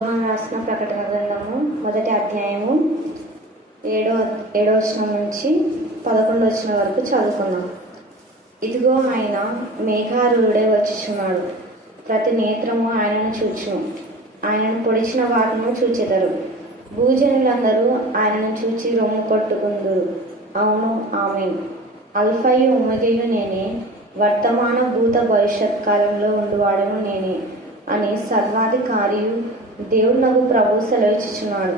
రాసిన ప్రకటన గ్రంథము మొదటి అధ్యాయము 7వ వచనం నుంచి 11వ వచనం వరకు చదువుకున్నాం. ఇదిగో ఆయన మేఘారూఢుడై వచ్చుచున్నాడు, ప్రతి నేత్రము ఆయనను చూచును, ఆయనను పొడిచిన వారును చూచెదరు, భూజనులందరూ ఆయనను చూచి రొమ్ము కొట్టుకుందురు. అవును, ఆమేన్. అల్ఫయు ఉమ్మగయు నేనే, వర్తమాన భూత భవిష్యత్ కాలంలో ఉండువాడను నేనే అని సర్వాధికారియు దేవునగు ప్రభు సెలవిచ్చుచున్నాడు.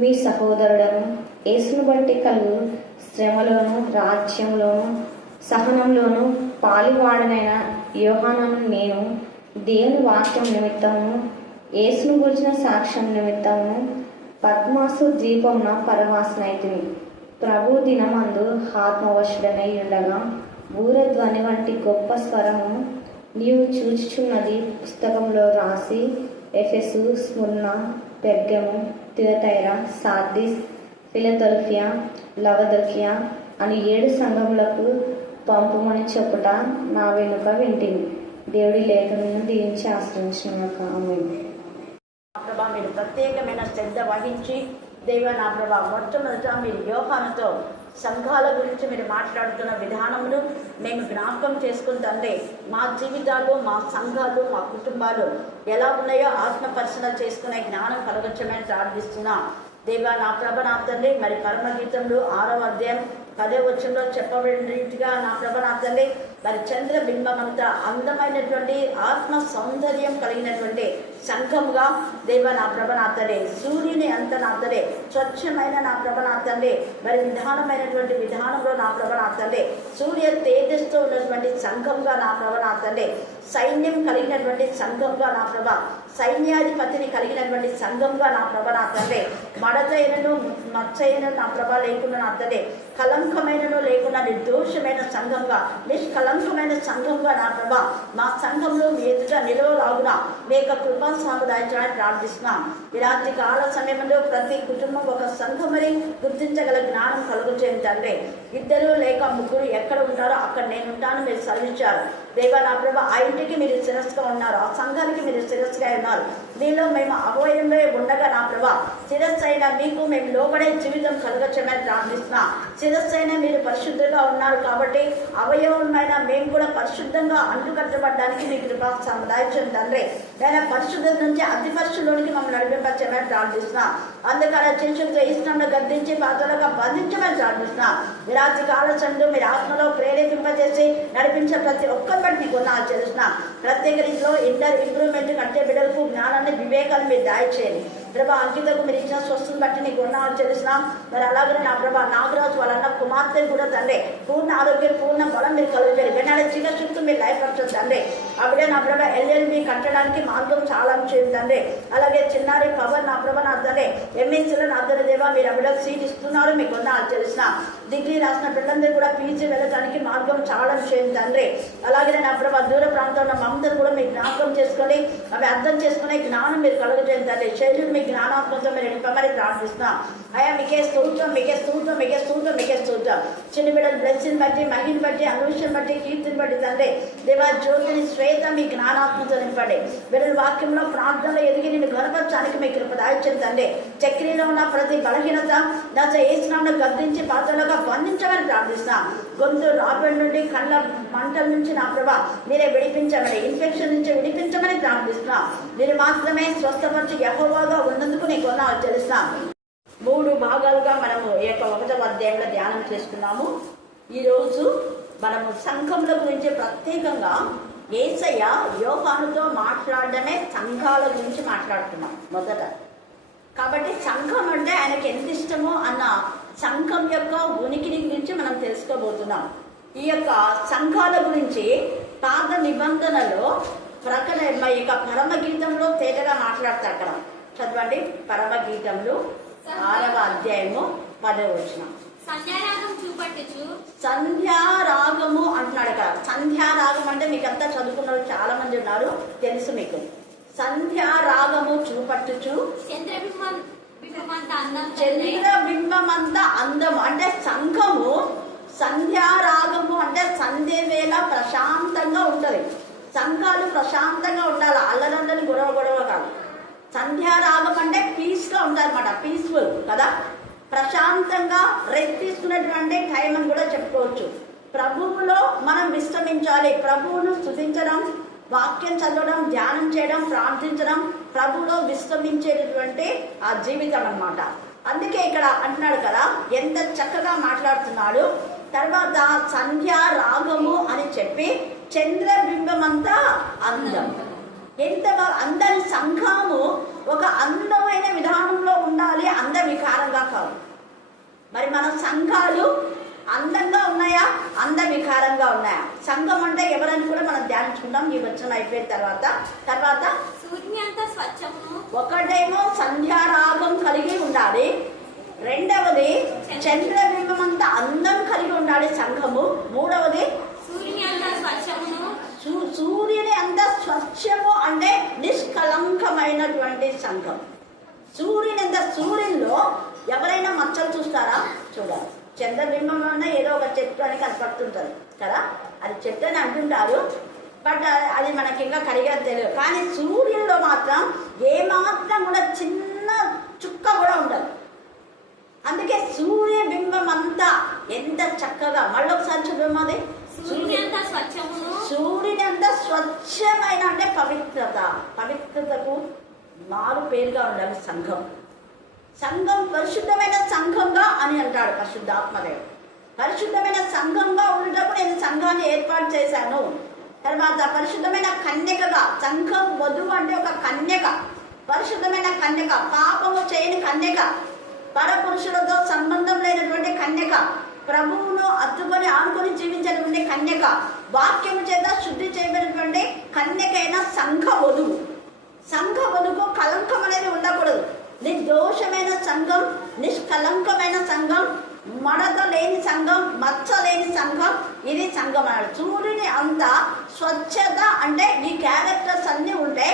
మీ సహోదరుడను యేసును బట్టి కలుగు శ్రమలోను రాజ్యంలోను సహనంలోను పాలివాడనైన యోహానను నేను దేవుని వాక్యం నిమిత్తము యేసును గురించిన సాక్ష్యం నిమిత్తము పద్మాసు ద్వీపమున పరవాసనైతిని. ప్రభు దినమందు ఆత్మవశుడనై ఉండగా బూరధ్వని వంటి గొప్ప స్వరము నీవు చూచుచున్నది పుస్తకంలో రాసి ఎఫెసు, స్ముర్న, పెర్గము, థియతైర, సార్దిస్, ఫిలదెల్ఫియా, లవదొకియా అని 7 సంఘములకు పంపుమని చెప్పుట నా వెనుక వింటిని. దేవుడి లేఖను దీవించి ఆశ్రయించినాక. ఆమేన్. ప్రభా, మీరు ప్రత్యేకమైన శ్రద్ధ వహించి దేవా నా ప్రభా, మొట్టమొదట మీరు యోహానుతో సంఘాల గురించి మీరు మాట్లాడుతున్న విధానమును మేము జ్ఞాపకం చేసుకుని తండ్రి, మా జీవితాలు, మా సంఘాలు, మా కుటుంబాలు ఎలా ఉన్నాయో ఆత్మ పరిశీలన చేసుకునే జ్ఞానం కలగచ్చమని ప్రార్థిస్తున్నా. దేవా నా ప్రభ నా తండ్రి, మరి పరమగీతంలో 6వ అధ్యాయం 10వ వచనంలో చెప్పబడిన రీతిగా నా ప్రభ నా తండ్రి, మరి చంద్రబింబం అంతా అందమైనటువంటి ఆత్మ సౌందర్యం కలిగినటువంటి సంఘముగా దేవ నా ప్రభ నా తండ్రి, సూర్యుని అంత నా తండ్రి స్వచ్ఛమైన నా ప్రభ నా తండ్రి, మరి విధానమైనటువంటి విధానంలో నా ప్రభ నా తండ్రి, సూర్య తేజస్తో ఉన్నటువంటి సంఘంగా నా ప్రభ నా తండ్రి, సైన్యం కలిగినటువంటి సంఘంగా నా ప్రభ, సైన్యాధిపతిని కలిగినటువంటి సంఘంగా నా ప్రభ నా తండ్రి, మడతైనను మచ్చైనను నా ప్రభ లేకుండా నా తండ్రి, కలంకమైనను లేకుండా నిర్దోషమైన సంఘంగా, నిష్కలంకమైన సంఘంగా నా ప్రభ మా సంఘంలో మీ ఎదుట నిలవలాగున మీ యొక్క కృపా సాముదాయించడానికి ప్రార్థిస్తున్నాం. ఈ రాత్రి కాల సమయంలో ప్రతి కుటుంబం ఒక సంఘమని గుర్తించగల జ్ఞానం కలుగుచేయండి తండ్రి. 2 లేక 3 ఎక్కడ ఉంటారో అక్కడ నేను ఉంటాను మీరు సెలవిచ్చారు. దేవా నా ప్రభ, ఆ ఇంటికి మీరు శిరస్సుగా ఉన్నారు, ఆ సంఘానికి మీరు శిరస్సుగా ఉన్నారు. మీలో మేము అవయవంలో ఉండగా నా ప్రభ, శిరస్సు అయిన మీకు మేము లోబడే జీవితం కలగచ్చమని ప్రార్థిస్తున్నాం. శిరస్సు అయిన మీరు పరిశుద్ధంగా ఉన్నారు కాబట్టి అవయవమైన మేము కూడా పరిశుద్ధంగా అంటుకట్టబడడానికి మీకు కృపా సముదాయించండి తండ్రి. నేను పరిశుద్ధత నుంచి అతి పరిశుద్ధులోనికి మమ్మల్ని నడిపించమని ప్రార్థిస్తున్నాం. అందుకని శిష్యులతో ఇష్టంలో గద్దించి పాత్రలుగా బంధించమని ప్రార్థిస్తున్నాం. విరాత్రి కాలచందు మీరు ఆత్మలో ప్రేరేపింపజేసి నడిపించే ప్రతి ఒక్కరి బట్టి మీకు ఆచరిస్తున్నాం. ప్రత్యేక రీతిలో ఇంప్రూవ్మెంట్ కట్టే బిడ్డలకు జ్ఞానాన్ని వివేకాన్ని మీరు దాయిచేయండి ప్రభా. అంకితకు మీరు ఇచ్చిన స్వస్థను బట్టి నీకు ఆచరిస్తున్నాం. మరి అలాగే నా ప్రభా నాగరాజు వాళ్ళన్న కుమార్తె కూడా తండ్రి పూర్ణ ఆరోగ్యం పూర్ణ బలం మీరు కలుగుతారు. వెన్నాడు చిన్న మీరు లైఫ్ తండ్రి. అప్పుడే నా ప్రభా ఎల్ఎల్బి కట్టడానికి మార్గం చాలా చేయండి తండ్రి. అలాగే చిన్నారి పవన్ నా ప్రభ నా తండ్రి ఎంఎస్సీలో నా తండ్రి దేవా మీరు అప్పుడే సీట్ ఇస్తున్నారు మీకు ఆచరిస్తున్నాం. డిగ్రీ రాసిన పిల్లలందరూ కూడా పీజీ వెళ్ళడానికి మార్గం చాలా చేయండి తండ్రి. అలాగే నా ప్రభా దూర ప్రాంతంలో మమతను కూడా మీరు జ్ఞాపకం చేసుకొని అవి అర్థం చేసుకునే జ్ఞానం మీరు కలుగజేయండి తండ్రి. శైలిని మీ జ్ఞానాత్మకం మీరు నింపమని ప్రార్థిస్తున్నాం. అయ్యా మీకే స్తోత్రం, మీకే స్తోత్రం, మీకే స్తోత్రం, మీకే స్తోత్రం. చిన్న బిడ్డల బ్లెస్సింగ్ బట్టి, మహిళని బట్టి, అనుభూషణ బట్టి, కీర్తిని బట్టి తండ్రి దేవా జ్యోతిని శ్వేత మీ జ్ఞానాత్మకత నింపండి. బిడ్డల వాక్యంలో ప్రార్థనలో ఎదిగి నేను గర్వపరచడానికి మీ కృప దాయిచ్చండి తండ్రి. చక్రీలో ఉన్న ప్రతి బలహీనత నా ఏసునామను గద్దించి పాత్రలుగా బంధించమని ప్రార్థిస్తున్నాం. గొంతు రాబడి నుండి కళ్ళ మంటల నుంచి నా ప్రభా మీరే విడిపించమని, ఇన్ఫెక్షన్ నుంచి విడిపించమని ప్రార్థిస్తున్నాం. మీరు మాత్రమే స్వస్థపరిచి యెహోవాగా ఉన్నందుకు నీకు ఆచరిస్తున్నాం. 3 భాగాలుగా మనము ఈ యొక్క 1వ అధ్యాయంలో ధ్యానం చేసుకున్నాము. ఈరోజు మనము సంఘముల గురించి ప్రత్యేకంగా యేసయ్య యోహానుతో మాట్లాడడమే సంఘాల గురించి మాట్లాడుతున్నాం మొదట. కాబట్టి సంఘం అంటే ఆయనకి ఎంత ఇష్టమో అన్న సంఘం యొక్క ఉనికిని గురించి మనం తెలుసుకోబోతున్నాం. ఈ యొక్క సంఘాల గురించి పాత నిబంధనలో ఇక పరమగీతంలో తేటగా మాట్లాడతారు. అక్కడ చదవండి. పరమగీతంలో 6వ అధ్యాయము 10వ వచనం. సంధ్యారాగము అంటున్నాడు కదా. సంధ్యారాగం అంటే మీకు అంతా చదువుకున్న వాళ్ళు చాలా మంది ఉన్నారు, తెలుసు మీకు. సంధ్యారాగము చూపట్టుచు చంద్రబింబమంతా అందము అంటే సంఘము. సంధ్యారాగము అంటే సంధ్య వేళ ప్రశాంతంగా ఉంటది. సంఘాలు ప్రశాంతంగా ఉండాలి, అల్లరందని గొడవ కాదు. సంధ్యారాగం అంటే పీస్గా ఉంటారన్నమాట, పీస్ఫుల్ కదా, ప్రశాంతంగా రెస్ట్ తీసుకున్నటువంటి టైం అని కూడా చెప్పుకోవచ్చు. ప్రభువులో మనం విశ్రమించాలి. ప్రభువును స్తుతించడం, వాక్యం చదవడం, ధ్యానం చేయడం, ప్రార్థించడం, ప్రభువులో విశ్రమించేటటువంటి ఆ జీవితం అన్నమాట. అందుకే ఇక్కడ అంటున్నాడు కదా, ఎంత చక్కగా మాట్లాడుతున్నాడు. తర్వాత సంధ్యా రాగము అని చెప్పి చంద్రబింబమంతా అందం. ఎంత అందరి సంఘము ఒక అందమైన విధానంలో ఉండాలి, అందవికారంగా కాదు. మరి మన సంఘాలు అందంగా ఉన్నాయా, అందవికారంగా ఉన్నాయా? సంఘం అంటే ఎవరని కూడా మనం ధ్యానించుకుంటాం ఈ వచనం అయిపోయిన తర్వాత సూర్యంత స్వచ్ఛమును, ఒకటేమో సంధ్యారాగం కలిగి ఉండాలి, రెండవది చంద్రబింబమంత అందం కలిగి ఉండాలి సంఘము, మూడవది సూర్యంత స్వచ్ఛమును, సూర్యుని అంత స్వచ్ఛము అంటే నిష్కలంకమైనటువంటి సంఘం. సూర్యుని అంత, సూర్యుల్లో ఎవరైనా మచ్చలు చూస్తారా? చూడాలి. చంద్రబింబంలోనే ఏదో ఒక చెట్టు అని కనపడుతుంటుంది కదా, అది చెట్టు అని అంటుంటారు, బట్ అది మనకి ఇంకా కరిగా తెలియదు. కానీ సూర్యుల్లో మాత్రం ఏమాత్రం కూడా చిన్న చుక్క కూడా ఉండదు. అందుకే సూర్యబింబం అంతా ఎంత చక్కగా, మళ్ళొకసారి చూద్దాం, అది సూర్యంత స్వచ్ఛమును, సూర్యుని అంత స్వచ్ఛమైన అంటే పవిత్రత. పవిత్రతకు 4 పేరుగా ఉండాలి సంఘం. సంఘం పరిశుద్ధమైన సంఘంగా అని అంటాడు పరిశుద్ధాత్మదేవుడు. పరిశుద్ధమైన సంఘంగా ఉండేటప్పుడు నేను సంఘాన్ని ఏర్పాటు చేశాను. తర్వాత పరిశుద్ధమైన కన్యకగా, సంఘం వధువు అంటే ఒక కన్యక, పరిశుద్ధమైన కన్యక, పాపము చేయని కన్యక, పరపురుషులతో సంబంధం లేనటువంటి కన్యక, ప్రభువును అత్తుకొని ఆనుకొని జీవించేటువంటి కన్యక, వాక్యము చేత శుద్ధి చేయబడినటువంటి కన్యకైన సంఘ వధువు. సంఘ వధువుకు కలంకం అనేది ఉండకూడదు. నిర్దోషమైన సంఘం, నిష్కలంకమైన సంఘం, మడత లేని సంఘం, మచ్చ లేని సంఘం, ఇది సంఘం అన్నాడు. సూర్యుని అంత స్వచ్ఛత అంటే ఈ క్యారెక్టర్స్ అన్నీ ఉంటే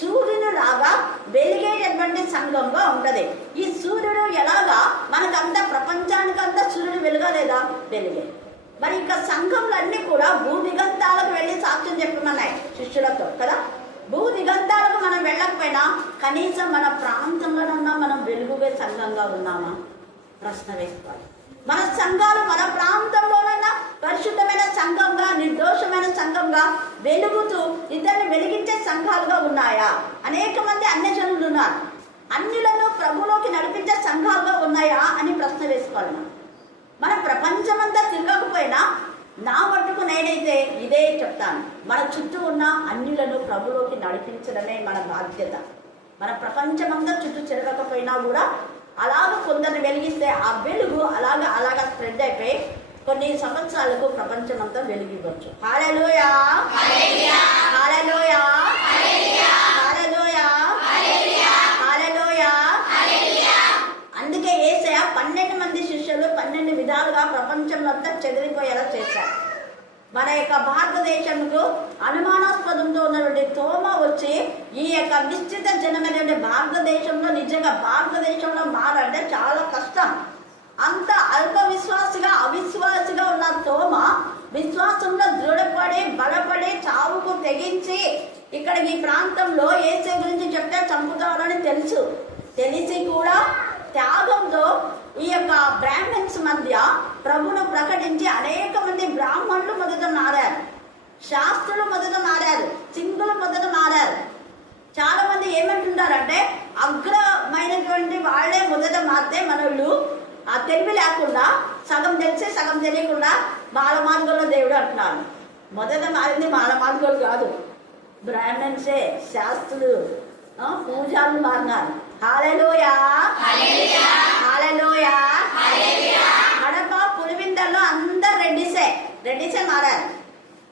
సూర్యుని లాగా వెలిగేటటువంటి సంఘంగా ఉంటది. ఈ సూర్యుడు ఎలాగా మనకంత ప్రపంచానికంతా సూర్యుడు వెలుగలేదా? వెలిగే. మరి ఇంకా సంఘంలో అన్ని కూడా భూదిగంతాలకు వెళ్ళి సాక్ష్యం చెప్పమన్నాయి శిష్యులతో కదా. భూదిగంతాలకు మనం వెళ్ళకపోయినా కనీసం మన ప్రాంతంలోనన్నా మనం వెలుగుగే సంఘంగా ఉన్నామా? ప్రశ్న వేసుకోవాలి. మన సంఘాలు మన ప్రాంతంలోనన్నా పరిశుద్ధమైన సంఘంగా, నిర్దోషమైన సంఘంగా వెలుగుతూ ఇద్దరిని వెలిగించే సంఘాలుగా ఉన్నాయా? అనేక మంది అన్యజనులు ఉన్నారు, అన్యులను ప్రభులోకి నడిపించే సంఘాలుగా ఉన్నాయా అని ప్రశ్న వేసుకోవాలి. మన ప్రపంచమంతా తిరగకపోయినా నా మట్టుకు నేనైతే ఇదే చెప్తాను, మన చుట్టూ ఉన్న అన్యులను ప్రభులోకి నడిపించడమే మన బాధ్యత. మన ప్రపంచమంతా చుట్టూ తిరగకపోయినా కూడా అలాగ కొందరిని వెలిగిస్తే ఆ వెలుగు అలాగా స్ప్రెడ్ అయిపోయి కొన్ని సంవత్సరాలకు ప్రపంచమంతా వెలిగివ్వచ్చు. హల్లెలూయా, హల్లెలూయా, హల్లెలూయా, హల్లెలూయా, హల్లెలూయా. అందుకే యేసయ్య 12 మంది శిష్యులు 12 విధాలుగా ప్రపంచంలో అంతా చెదిరిపోయేలా చేశారు. మన యొక్క భారతదేశంలో అనుమానాస్పదంతో ఉన్నటువంటి తోమ వచ్చి ఈ యొక్క విస్తృత జనమైనటువంటి భారతదేశంలో, నిజంగా భారతదేశంలో మారంటే చాలా కష్టం. అంత అల్ప విశ్వాసిగా, అవిశ్వాసిగా ఉన్న తోమ విశ్వాసంలో దృఢపడి బలపడి చావుకు తెగించి ఇక్కడ ఈ ప్రాంతంలో యేసు గురించి చెప్తే చంపుతారని తెలిసి కూడా త్యాగంతో ఈ యొక్క బ్రాహ్మణ్స్ మధ్య ప్రభును ప్రకటించి అనేక మంది బ్రాహ్మణులు మొదట మారారు, శాస్త్రులు మొదట మారారు, సింగులు మొదట మారారు. చాలా మంది ఏమంటుంటారంటే అగ్రమైనటువంటి వాళ్ళే మొదట మారితే మనోళ్ళు ఆ తెలివి లేకుండా సగం తెలిసి సగం తెలియకుండా మాలమార్గంలో దేవుడు అంటున్నారు. మొదట మారింది మాలమార్గంలో కాదు, బ్రాహ్మణ్సే, శాస్త్రులు, పూజారులు మారినారు. హల్లెలూయా, హల్లెలూయా, హల్లెలూయా. కడప పులివిందల్లో అందరు రెడ్డిసే మారారు.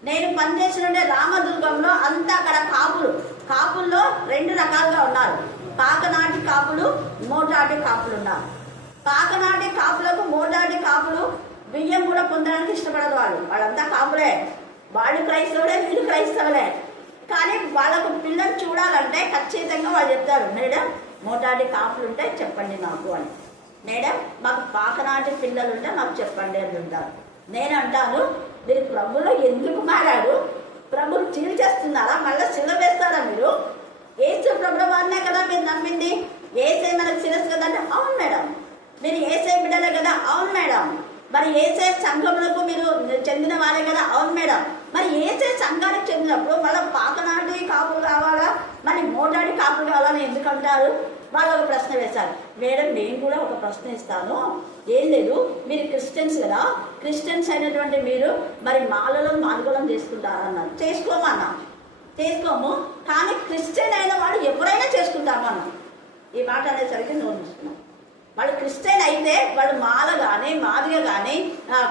నేను పనిచేసిన రామదుర్గంలో అంతా అక్కడ కాపుల్లో 2 రకాలుగా ఉన్నారు. పాకనాటి కాపులు, మోటాటి కాపులు ఉన్నారు. పాకనాటి కాపులకు, మోటాటి కాపులు బియ్యం కూడా పొందడానికి ఇష్టపడరు. వాళ్ళంతా కాపులే, వాళ్ళు క్రైస్తవులే, వీళ్ళు క్రైస్తవులే. కానీ వాళ్ళకు పిల్లలు చూడాలంటే ఖచ్చితంగా వాళ్ళు చెప్తారు, మేడం మోటాటి కాపులు ఉంటే చెప్పండి నాకు అని. మేడం మాకు పాకనాటి పిల్లలు ఉంటే మాకు చెప్పండి అని ఉంటారు. నేను అంటాను, మీరు ప్రభులో ఎందుకు మారారు? ప్రభులు చీల్చేస్తున్నారా? మళ్ళీ సిలువ వేస్తారా? మీరు యేసు ప్రభు వారినే కదా మీరు నమ్మింది, ఏసై మనకు శిరస్సు కదా అంటే అవును మేడం. మీరు ఏసై బిడ్డలే కదా, అవును మేడం. మరి ఏసై సంఘములకు మీరు చెందిన వారే కదా, అవును మేడం. మరి ఏసై సంఘానికి చెందినప్పుడు మళ్ళీ పాకనాటి కాపులు కావాలా, మరి మోటాడి కాపులు కావాలని ఎందుకంటారు? వాళ్ళు ఒక ప్రశ్న వేశారు. మేడం నేను కూడా ఒక ప్రశ్న ఇస్తాను, ఏం లేదు, మీరు క్రిస్టియన్స్ కదా, క్రిస్టియన్స్ అయినటువంటి మీరు మరి మాలలో మాల్గొలం చేసుకుంటారన్నారు. చేసుకోమన్నా, చేసుకోము, కానీ క్రిస్టియన్ అయిన వాడు ఎవరైనా చేసుకుంటాము అన్నా. ఈ మాట అనేసరికి నోరు మూసుకున్నాం. వాళ్ళు క్రిస్టియన్ అయితే వాళ్ళు మాల కానీ, మాదిగ కానీ,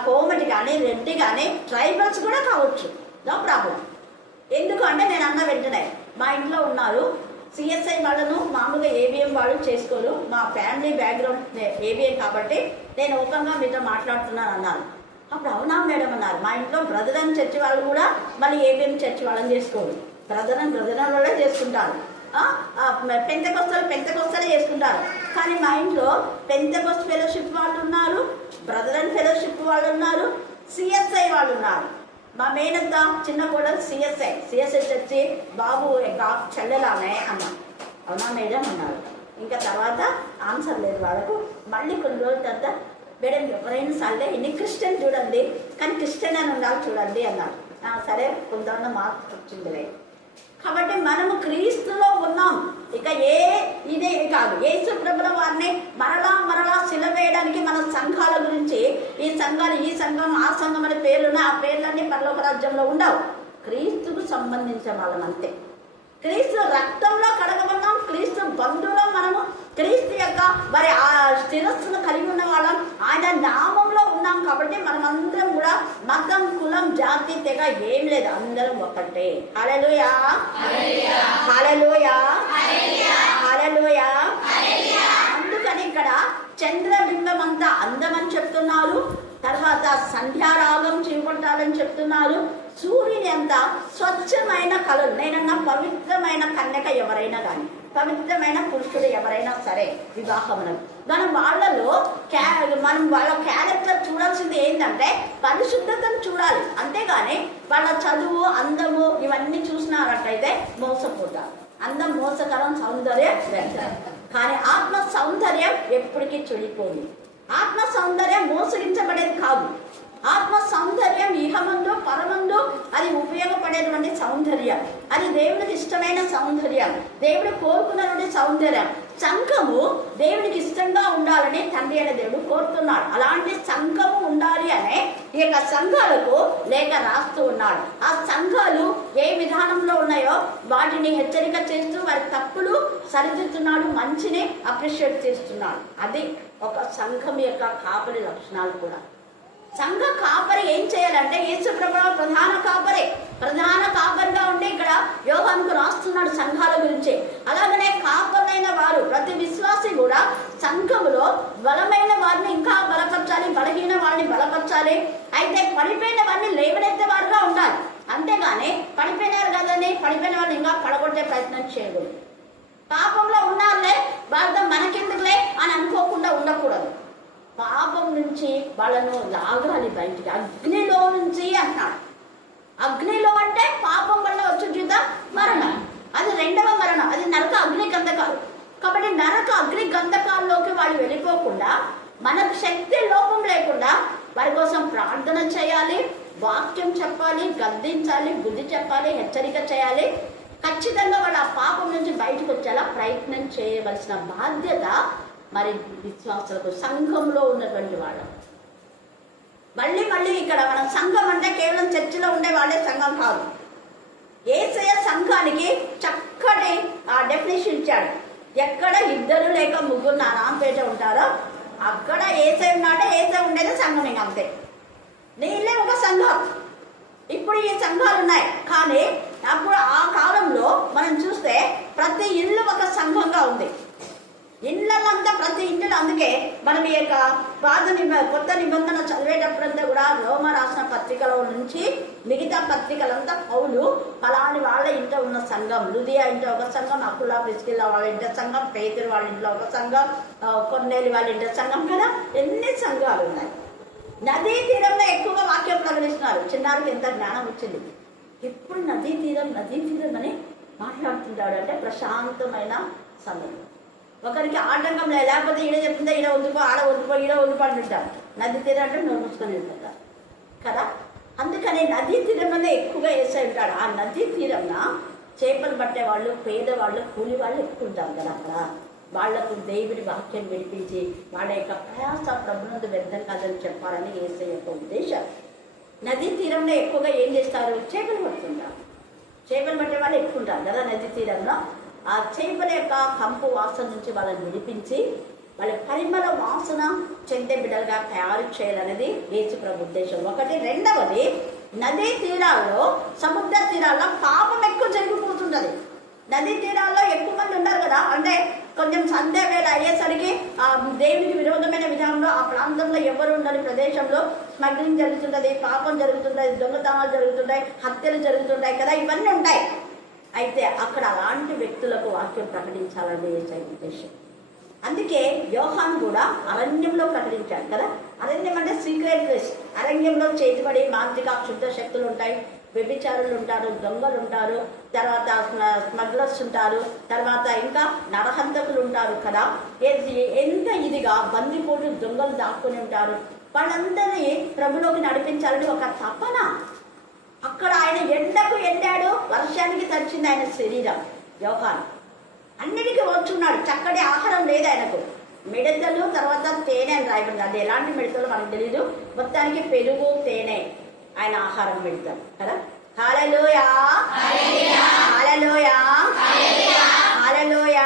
కోమటి కానీ, రెడ్డి కానీ, ట్రైబల్స్ కూడా కావచ్చు, నో ప్రాబ్లం. ఎందుకు అంటే నేను అన్న వెంటనే మా ఇంట్లో ఉన్నారు సిఎస్ఐ వాళ్ళను, మామూలుగా ఏబిఎం వాళ్ళు చేసుకోరు, మా ఫ్యామిలీ బ్యాక్గ్రౌండ్ ఏబిఎం కాబట్టి నేను ఓపెన్గా మీతో మాట్లాడుతున్నాను అన్నారు. అప్పుడు అవునా మేడం అన్నారు. మా ఇంట్లో బ్రదరన్ చర్చి వాళ్ళు కూడా మళ్ళీ ఏబిఎం చర్చి వాళ్ళని చేసుకోరు, బ్రదరన్ వాళ్ళే చేసుకుంటారు, పెంతెకొస్తలే చేసుకుంటారు. కానీ మా ఇంట్లో పెంతెకొస్తు ఫెలోషిప్ వాళ్ళు ఉన్నారు, బ్రదరన్ ఫెలోషిప్ వాళ్ళు ఉన్నారు, సిఎస్ఐ వాళ్ళు ఉన్నారు. మా మేనంతా చిన్న కూడా సిఎస్ఐ చర్చి బాబు చెల్లెలానే అన్నా. అవునా మేడం అన్నారు. ఇంకా తర్వాత ఆన్సర్ లేదు వాళ్ళకు. మళ్ళీ కొన్ని రోజుల తర్వాత మేడం ఎవరైనా సరే ఇన్ని క్రిస్టియన్ చూడండి, కానీ క్రిస్టియన్ అని ఉండాలి చూడండి అన్నారు. సరే కొంత మార్పు వచ్చిందిలే. కాబట్టి మనము క్రీస్తులో ఉన్నాం. ఇక ఇదే కాదు, యేసు ప్రభుల వారిని మరలా సిలవేయడానికి మన సంఘాల గురించి, ఈ సంఘం ఆ సంఘం అనే పేర్లున్న ఆ పేర్లన్నీ పరలోక రాజ్యంలో ఉండవు. క్రీస్తుకు సంబంధించిన వాళ్ళం అంతే. క్రీస్తు రక్తంలో కడగబడినాం, క్రీస్తు బంధువులో మనము, క్రీస్తు యొక్క మరి ఆ శిరస్సును కలిగి ఉన్న వాళ్ళం, ఆయన నామంలో ఉన్నాం. కాబట్టి మనమందరం కూడా మతం, కులం, జాతి, తెగ ఏం లేదు, అందరం ఒకటే. హల్లెలూయా, హల్లెలూయా, హల్లెలూయా. అందుకని ఇక్కడ చంద్రబింబం అంతా అందమని చెప్తున్నారు, తర్వాత సంధ్యారాగం చేపట్టాలని చెప్తున్నారు, సూర్యుని అంత స్వచ్ఛమైన కళలు. నేనన్నా పవిత్రమైన కన్యక ఎవరైనా కానీ, పవిత్రమైన పురుషుడు ఎవరైనా సరే వివాహమునకు మనం వాళ్ళలో మనం వాళ్ళ క్యారెక్టర్ చూడాల్సింది ఏంటంటే పరిశుద్ధతను చూడాలి. అంతేగాని వాళ్ళ చదువు, అందము ఇవన్నీ చూసినారట్టయితే మోసపోతారు. అందం మోసకరం, సౌందర్యం వ్యర్థం. కానీ ఆత్మ సౌందర్యం ఎప్పటికీ చెడిపోదు. ఆత్మ సౌందర్యం మోసగించబడేది కాదు. ఆత్మ సౌందర్యం ఇహమందు పరమందు అది ఉపయోగపడేటువంటి సౌందర్యం, అది దేవుడికి ఇష్టమైన సౌందర్యం, దేవుడు కోరుకున్నటువంటి సౌందర్యం. సంఘము దేవుడికి ఇష్టంగా ఉండాలని తండ్రి అనే దేవుడు కోరుతున్నాడు. అలాంటి సంఘము ఉండాలి అనే ఈ యొక్క సంఘాలకు లేఖ రాస్తూ ఉన్నాడు. ఆ సంఘాలు ఏ విధానంలో ఉన్నాయో వాటిని హెచ్చరిక చేస్తూ వారి తప్పులు సరిదిద్దుతున్నాడు, మంచిని అప్రిషియేట్ చేస్తున్నాడు. అది ఒక సంఘం యొక్క కాపరి లక్షణాలు కూడా. సంఘ కాపరి ఏం చేయాలంటే యేసు ప్రభువు ప్రధాన కాపరిగా ఉండి ఇక్కడ యోహానుకు రాస్తున్నాడు సంఘాల గురించి. అలాగనే కాపరులైన వారు ప్రతి విశ్వాసి కూడా సంఘములో బలమైన వారిని ఇంకా బలపరచాలి, బలహీన వారిని బలపరచాలి. అయితే పడిపోయిన వారిని లేవనెత్తే వారుగా ఉండాలి. అంతేగాని పడిపోయినారు కదని పడిపోయిన వారిని ఇంకా పడగొట్టే ప్రయత్నం చేయకూడదు. పాపంలో ఉన్నారులే వాళ్ళతో మనకెందుకులే అని అనుకోకుండా ఉండకూడదు. పాపం నుంచి వాళ్ళను లాగాలి బయటికి, అగ్నిలో నుంచి అంటున్నాడు. అగ్నిలో అంటే పాపం వల్ల వచ్చే జీవితం మరణం, అది రెండవ మరణం, అది నరక అగ్ని గంధకాలు. కాబట్టి నరక అగ్ని గంధకాల్లోకి వాళ్ళు వెళ్ళిపోకుండా మనకు శక్తి లోపం లేకుండా వారి కోసం ప్రార్థన చేయాలి, వాక్యం చెప్పాలి, గద్దించాలి, బుద్ధి చెప్పాలి, హెచ్చరిక చేయాలి. ఖచ్చితంగా వాళ్ళు ఆ పాపం నుంచి బయటకు వచ్చేలా ప్రయత్నం చేయవలసిన బాధ్యత మరి విశ్వాసులకు, సంఘంలో ఉన్నటువంటి వాళ్ళు. మళ్ళీ ఇక్కడ మన సంఘం అంటే కేవలం చర్చిలో ఉండే వాళ్ళే సంఘం కాదు. యేసయ్య సంఘానికి చక్కటి డెఫినేషన్ ఇచ్చాడు. ఎక్కడ 2 లేక 3 నారాంపేట ఉంటారో అక్కడ యేసయ్య ఉన్నాడే, యేసయ్య ఉండేది సంఘం. ఇంకా అంతే, నీళ్ళే ఒక సంఘం. ఇప్పుడు ఈ సంఘాలు ఉన్నాయి, కానీ అప్పుడు ఆ కాలంలో మనం చూస్తే ప్రతి ఇల్లు ఒక సంఘంగా ఉంది. ఇళ్ళంతా ప్రతి ఇంటిలో. అందుకే మనం ఈ యొక్క కొత్త నిబంధన చదివేటప్పుడంతా కూడా రోమ రాసిన పత్రికలో నుంచి మిగతా పత్రికలంతా పౌలు ఫలాని వాళ్ళ ఇంట్లో ఉన్న సంఘం, లుదియా ఇంట్లో ఒక సంఘం, అకులా ప్రిస్కిల్లా వాళ్ళ ఇంట్లో సంఘం, పేతురు వాళ్ళ ఇంట్లో ఒక సంఘం, కొన్నేలి వాళ్ళ ఇంట్లో సంఘం, కదా ఎన్ని సంఘాలు ఉన్నాయి. నదీ తీరంలో ఎక్కువగా వాక్యం ప్రకటిస్తున్నారు. చిన్నారికి ఎంత జ్ఞానం వచ్చింది. ఇప్పుడు నదీ తీరం అని మాట్లాడుతుంటాడు అంటే ప్రశాంతమైన సమయం. ఒకరికి ఆటంకం లేదు, లేకపోతే ఈడ చెప్తుందా ఈడ వద్దుకో, ఆడ వద్దుకో, ఈడ వద్దుకో అంటుంటారు. నది తీరం అంటే నోరు మూసుకొని వెళ్తుంటారు కదా. అందుకని నదీ తీరంలోనే ఎక్కువగా వేసే ఉంటాడు. ఆ నదీ తీరంన చేపలు పట్టే వాళ్ళు, పేదవాళ్ళు, కూలి వాళ్ళు ఎక్కువ ఉంటారు కదా. అక్కడ వాళ్లకు దేవుడి వాక్యం విడిపించి వాళ్ళ యొక్క ప్రయాస ప్రభునందు వ్యర్థం కాదని చెప్పాలని యేసయ్య యొక్క ఉద్దేశం. నదీ తీరంలో ఎక్కువగా ఏం చేస్తారు? చేపలు పడుతుంటారు. చేపలు పట్టే వాళ్ళు ఎక్కువ ఉంటారు కదా నదీ తీరంలో. ఆ చేపల యొక్క కంపు వాసన నుంచి వాళ్ళని విడిపించి వాళ్ళ పరిమళ వాసన చెందే బిడ్డలుగా తయారు చేయాలనేది యేసు ప్రభు ఉద్దేశం. ఒకటి. రెండవది, నదీ తీరాల్లో, సముద్ర తీరాల్లో పాపం ఎక్కువ జరిగిపోతుంటది. నదీ తీరాల్లో ఎక్కువ మంది ఉన్నారు కదా. అంటే కొంచెం సంధ్య వేళ అయ్యేసరికి ఆ దేవునికి విరోధమైన విధానంలో ఆ ప్రాంతంలో ఎవరు ఉండని ప్రదేశంలో స్మగ్లింగ్ జరుగుతుంటది, పాపం జరుగుతుంటది, దొంగతనాలు జరుగుతుంటాయి, హత్యలు జరుగుతుంటాయి కదా, ఇవన్నీ ఉంటాయి. అయితే అక్కడ అలాంటి వ్యక్తులకు వాక్యం ప్రకటించాలని యేసయ్య ఉద్దేశం. అందుకే యోహాను కూడా అరణ్యంలో ప్రకటించాడు కదా. అరణ్యం అంటే సీక్రెట్ ప్లేస్. అరణ్యంలో చేతిపడి మాంత్రిక క్షుద్ర శక్తులు ఉంటాయి, వ్యభిచారులు ఉంటారు, దొంగలు ఉంటారు, తర్వాత స్మగ్లర్స్ ఉంటారు, తర్వాత ఇంకా నరహంతకులు ఉంటారు కదా. ఎంత ఇదిగా బందిపోటు దొంగలు దాక్కుని ఉంటారు. వాళ్ళందరినీ ప్రభులోకి నడిపించాలని ఒక తపన. అక్కడ ఆయన ఎండకు ఎండాడు, వర్షానికి తడిచింది ఆయన శరీరం. యోహాను అన్నిటికీ వచ్చున్నాడు. చక్కటి ఆహారం లేదు ఆయనకు. మిడతలు, తర్వాత తేనె అని రాయబడింది. అది ఎలాంటి మిడతలు మనకు తెలీదు. మొత్తానికి పెరుగు, తేనె ఆయన ఆహారం పెడతారు కదా. హల్లెలూయా, హల్లెలూయా, హల్లెలూయా.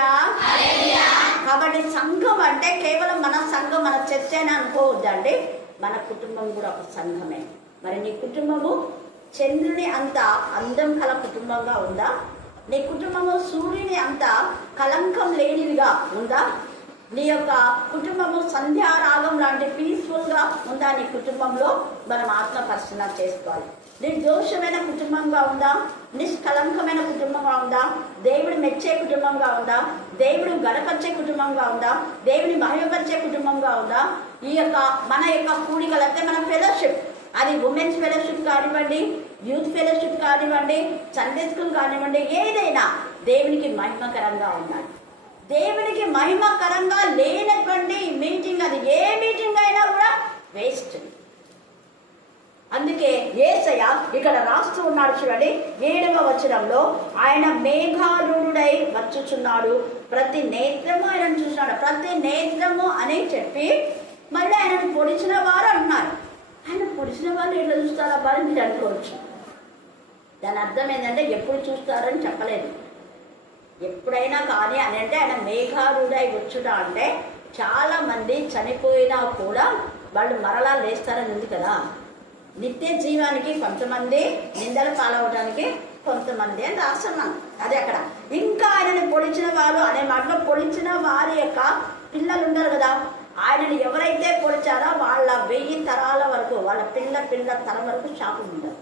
కాబట్టి సంఘం అంటే కేవలం మన సంఘం, మన చర్చ అని అనుకోవద్దండి. మన కుటుంబం కూడా ఒక సంఘమే. మరి నీ కుటుంబము చంద్రుని అంత అందం కల కుటుంబంగా ఉందా? నీ కుటుంబము సూర్యుని అంత కలంకం లేనిదిగా ఉందా? నీ యొక్క కుటుంబము సంధ్యారాగం లాంటి పీస్ఫుల్గా ఉందా? నీ కుటుంబంలో మనం ఆత్మ పరిశీలన చేసుకోవాలి. నిర్దోషమైన కుటుంబంగా ఉందా? నిష్కలంకమైన కుటుంబంగా ఉందా? దేవుడు మెచ్చే కుటుంబంగా ఉందా? దేవుడు గడపరిచే కుటుంబంగా ఉందా? దేవుని మహిమపరిచే కుటుంబంగా ఉందా? ఈ యొక్క మన యొక్క కూడికలు అంటే మన ఫెలోషిప్, అది ఉమెన్స్ ఫెలోషిప్ కానివ్వండి, యూత్ ఫెలోషిప్ కానివ్వండి, సండే స్కూల్ కానివ్వండి, ఏదైనా దేవునికి మహిమకరంగా ఉండాలి. దేవునికి మహిమకరంగా లేనటువంటి మీటింగ్, అది ఏ మీటింగ్ అయినా కూడా వేస్ట్. అందుకే యేసయ్య ఇక్కడ రాస్తూ ఉన్నాడు చూడండి, 7వ వచనంలో, ఆయన మేఘారూఢుడై వచ్చుచున్నాడు, ప్రతి నేత్రము ఆయనను చూస్తున్నాడు. ప్రతి నేత్రము అని చెప్పి మళ్ళీ ఆయనను పొడిచిన వారు అన్నారు. ఆయన పొడిచిన వాళ్ళు ఎట్లా చూస్తారబ్బా అని మీరు అనుకోవచ్చు. దాని అర్థం ఏంటంటే ఎప్పుడు చూస్తారని చెప్పలేదు. ఎప్పుడైనా కానీ అని అంటే ఆయన మేఘారూఢై వచ్చుట అంటే చాలా మంది చనిపోయినా కూడా వాళ్ళు మరలా లేస్తారని ఉంది కదా. నిత్య జీవానికి కొంతమంది, నిందలు పాలవడానికి కొంతమంది అని రాస్తున్నాను. అదే అక్కడ ఇంకా ఆయనని పొడిచిన వారు అనే మాటలో పొడిచిన వారి యొక్క పిల్లలు ఉన్నారు కదా, ఆయనను ఎవరైతే పొడిచారో వాళ్ళ 1000 తరాల వరకు, వాళ్ళ పిల్ల తరం వరకు శాపం ఉండదు.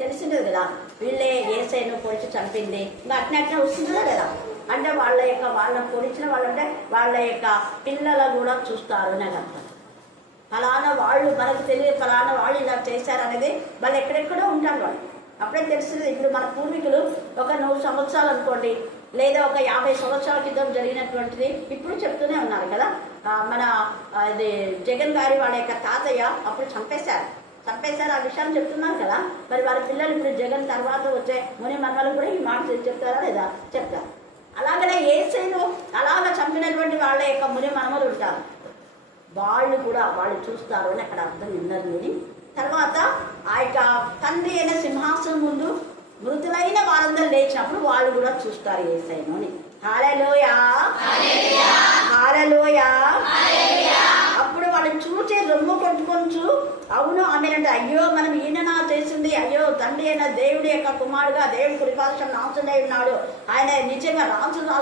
తెలిసిండదు కదా, వీళ్ళే యేసయ్యను పొడిచి చంపింది, ఇంకా అట్నే వస్తుందా కదా. అంటే వాళ్ళ పొడిచిన వాళ్ళు అంటే వాళ్ళ యొక్క పిల్లలు కూడా చూస్తారు అని అర్థం. ఫలానా వాళ్ళు మనకు తెలియదు, ఫలానా వాళ్ళు ఇలా చేశారనేది వాళ్ళు ఎక్కడెక్కడో ఉంటారు వాళ్ళు. అప్పుడే తెలుస్తుంది. ఇప్పుడు మన పూర్వీకులు ఒక 100 సంవత్సరాలు అనుకోండి, లేదా ఒక 50 సంవత్సరాల క్రితం జరిగినటువంటిది ఇప్పుడు చెప్తూనే ఉన్నారు కదా. మన ఇది జగన్ గారి వాళ్ళ యొక్క తాతయ్య అప్పుడు చంపేశారు. ఆ విషయాన్ని చెప్తున్నారు కదా. మరి వాళ్ళ పిల్లలు ఇప్పుడు జగన్ తర్వాత వచ్చే ముని మనవలు కూడా ఈ మాట చెప్తారా లేదా? చెప్తారు. అలాగనే యేసయ్యను అలాగ చంపినటువంటి వాళ్ళ యొక్క ముని మనవలు ఉంటారు, వాళ్ళు కూడా వాళ్ళు చూస్తారు అని అక్కడ అర్థం ఉన్నది. తర్వాత ఆ యొక్క తండ్రి అయిన సింహాసనం ముందు మృతులైన వారందరూ లేచినప్పుడు వాళ్ళు కూడా చూస్తారు యేసయ్యను అని. హల్లెలూయా, హల్లెలూయా. అప్పుడు వాళ్ళు చూసి రొమ్ము కొట్టుకొంచు అవును ఆమెనంటే, అయ్యో మనం ఈయన చేసింది, అయ్యో తండ్రి అయిన దేవుడి యొక్క కుమారుడుగా దేవుడి కృపాక్షం నాశనై ఉన్నాడు, ఆయన నిజంగా రాజుగా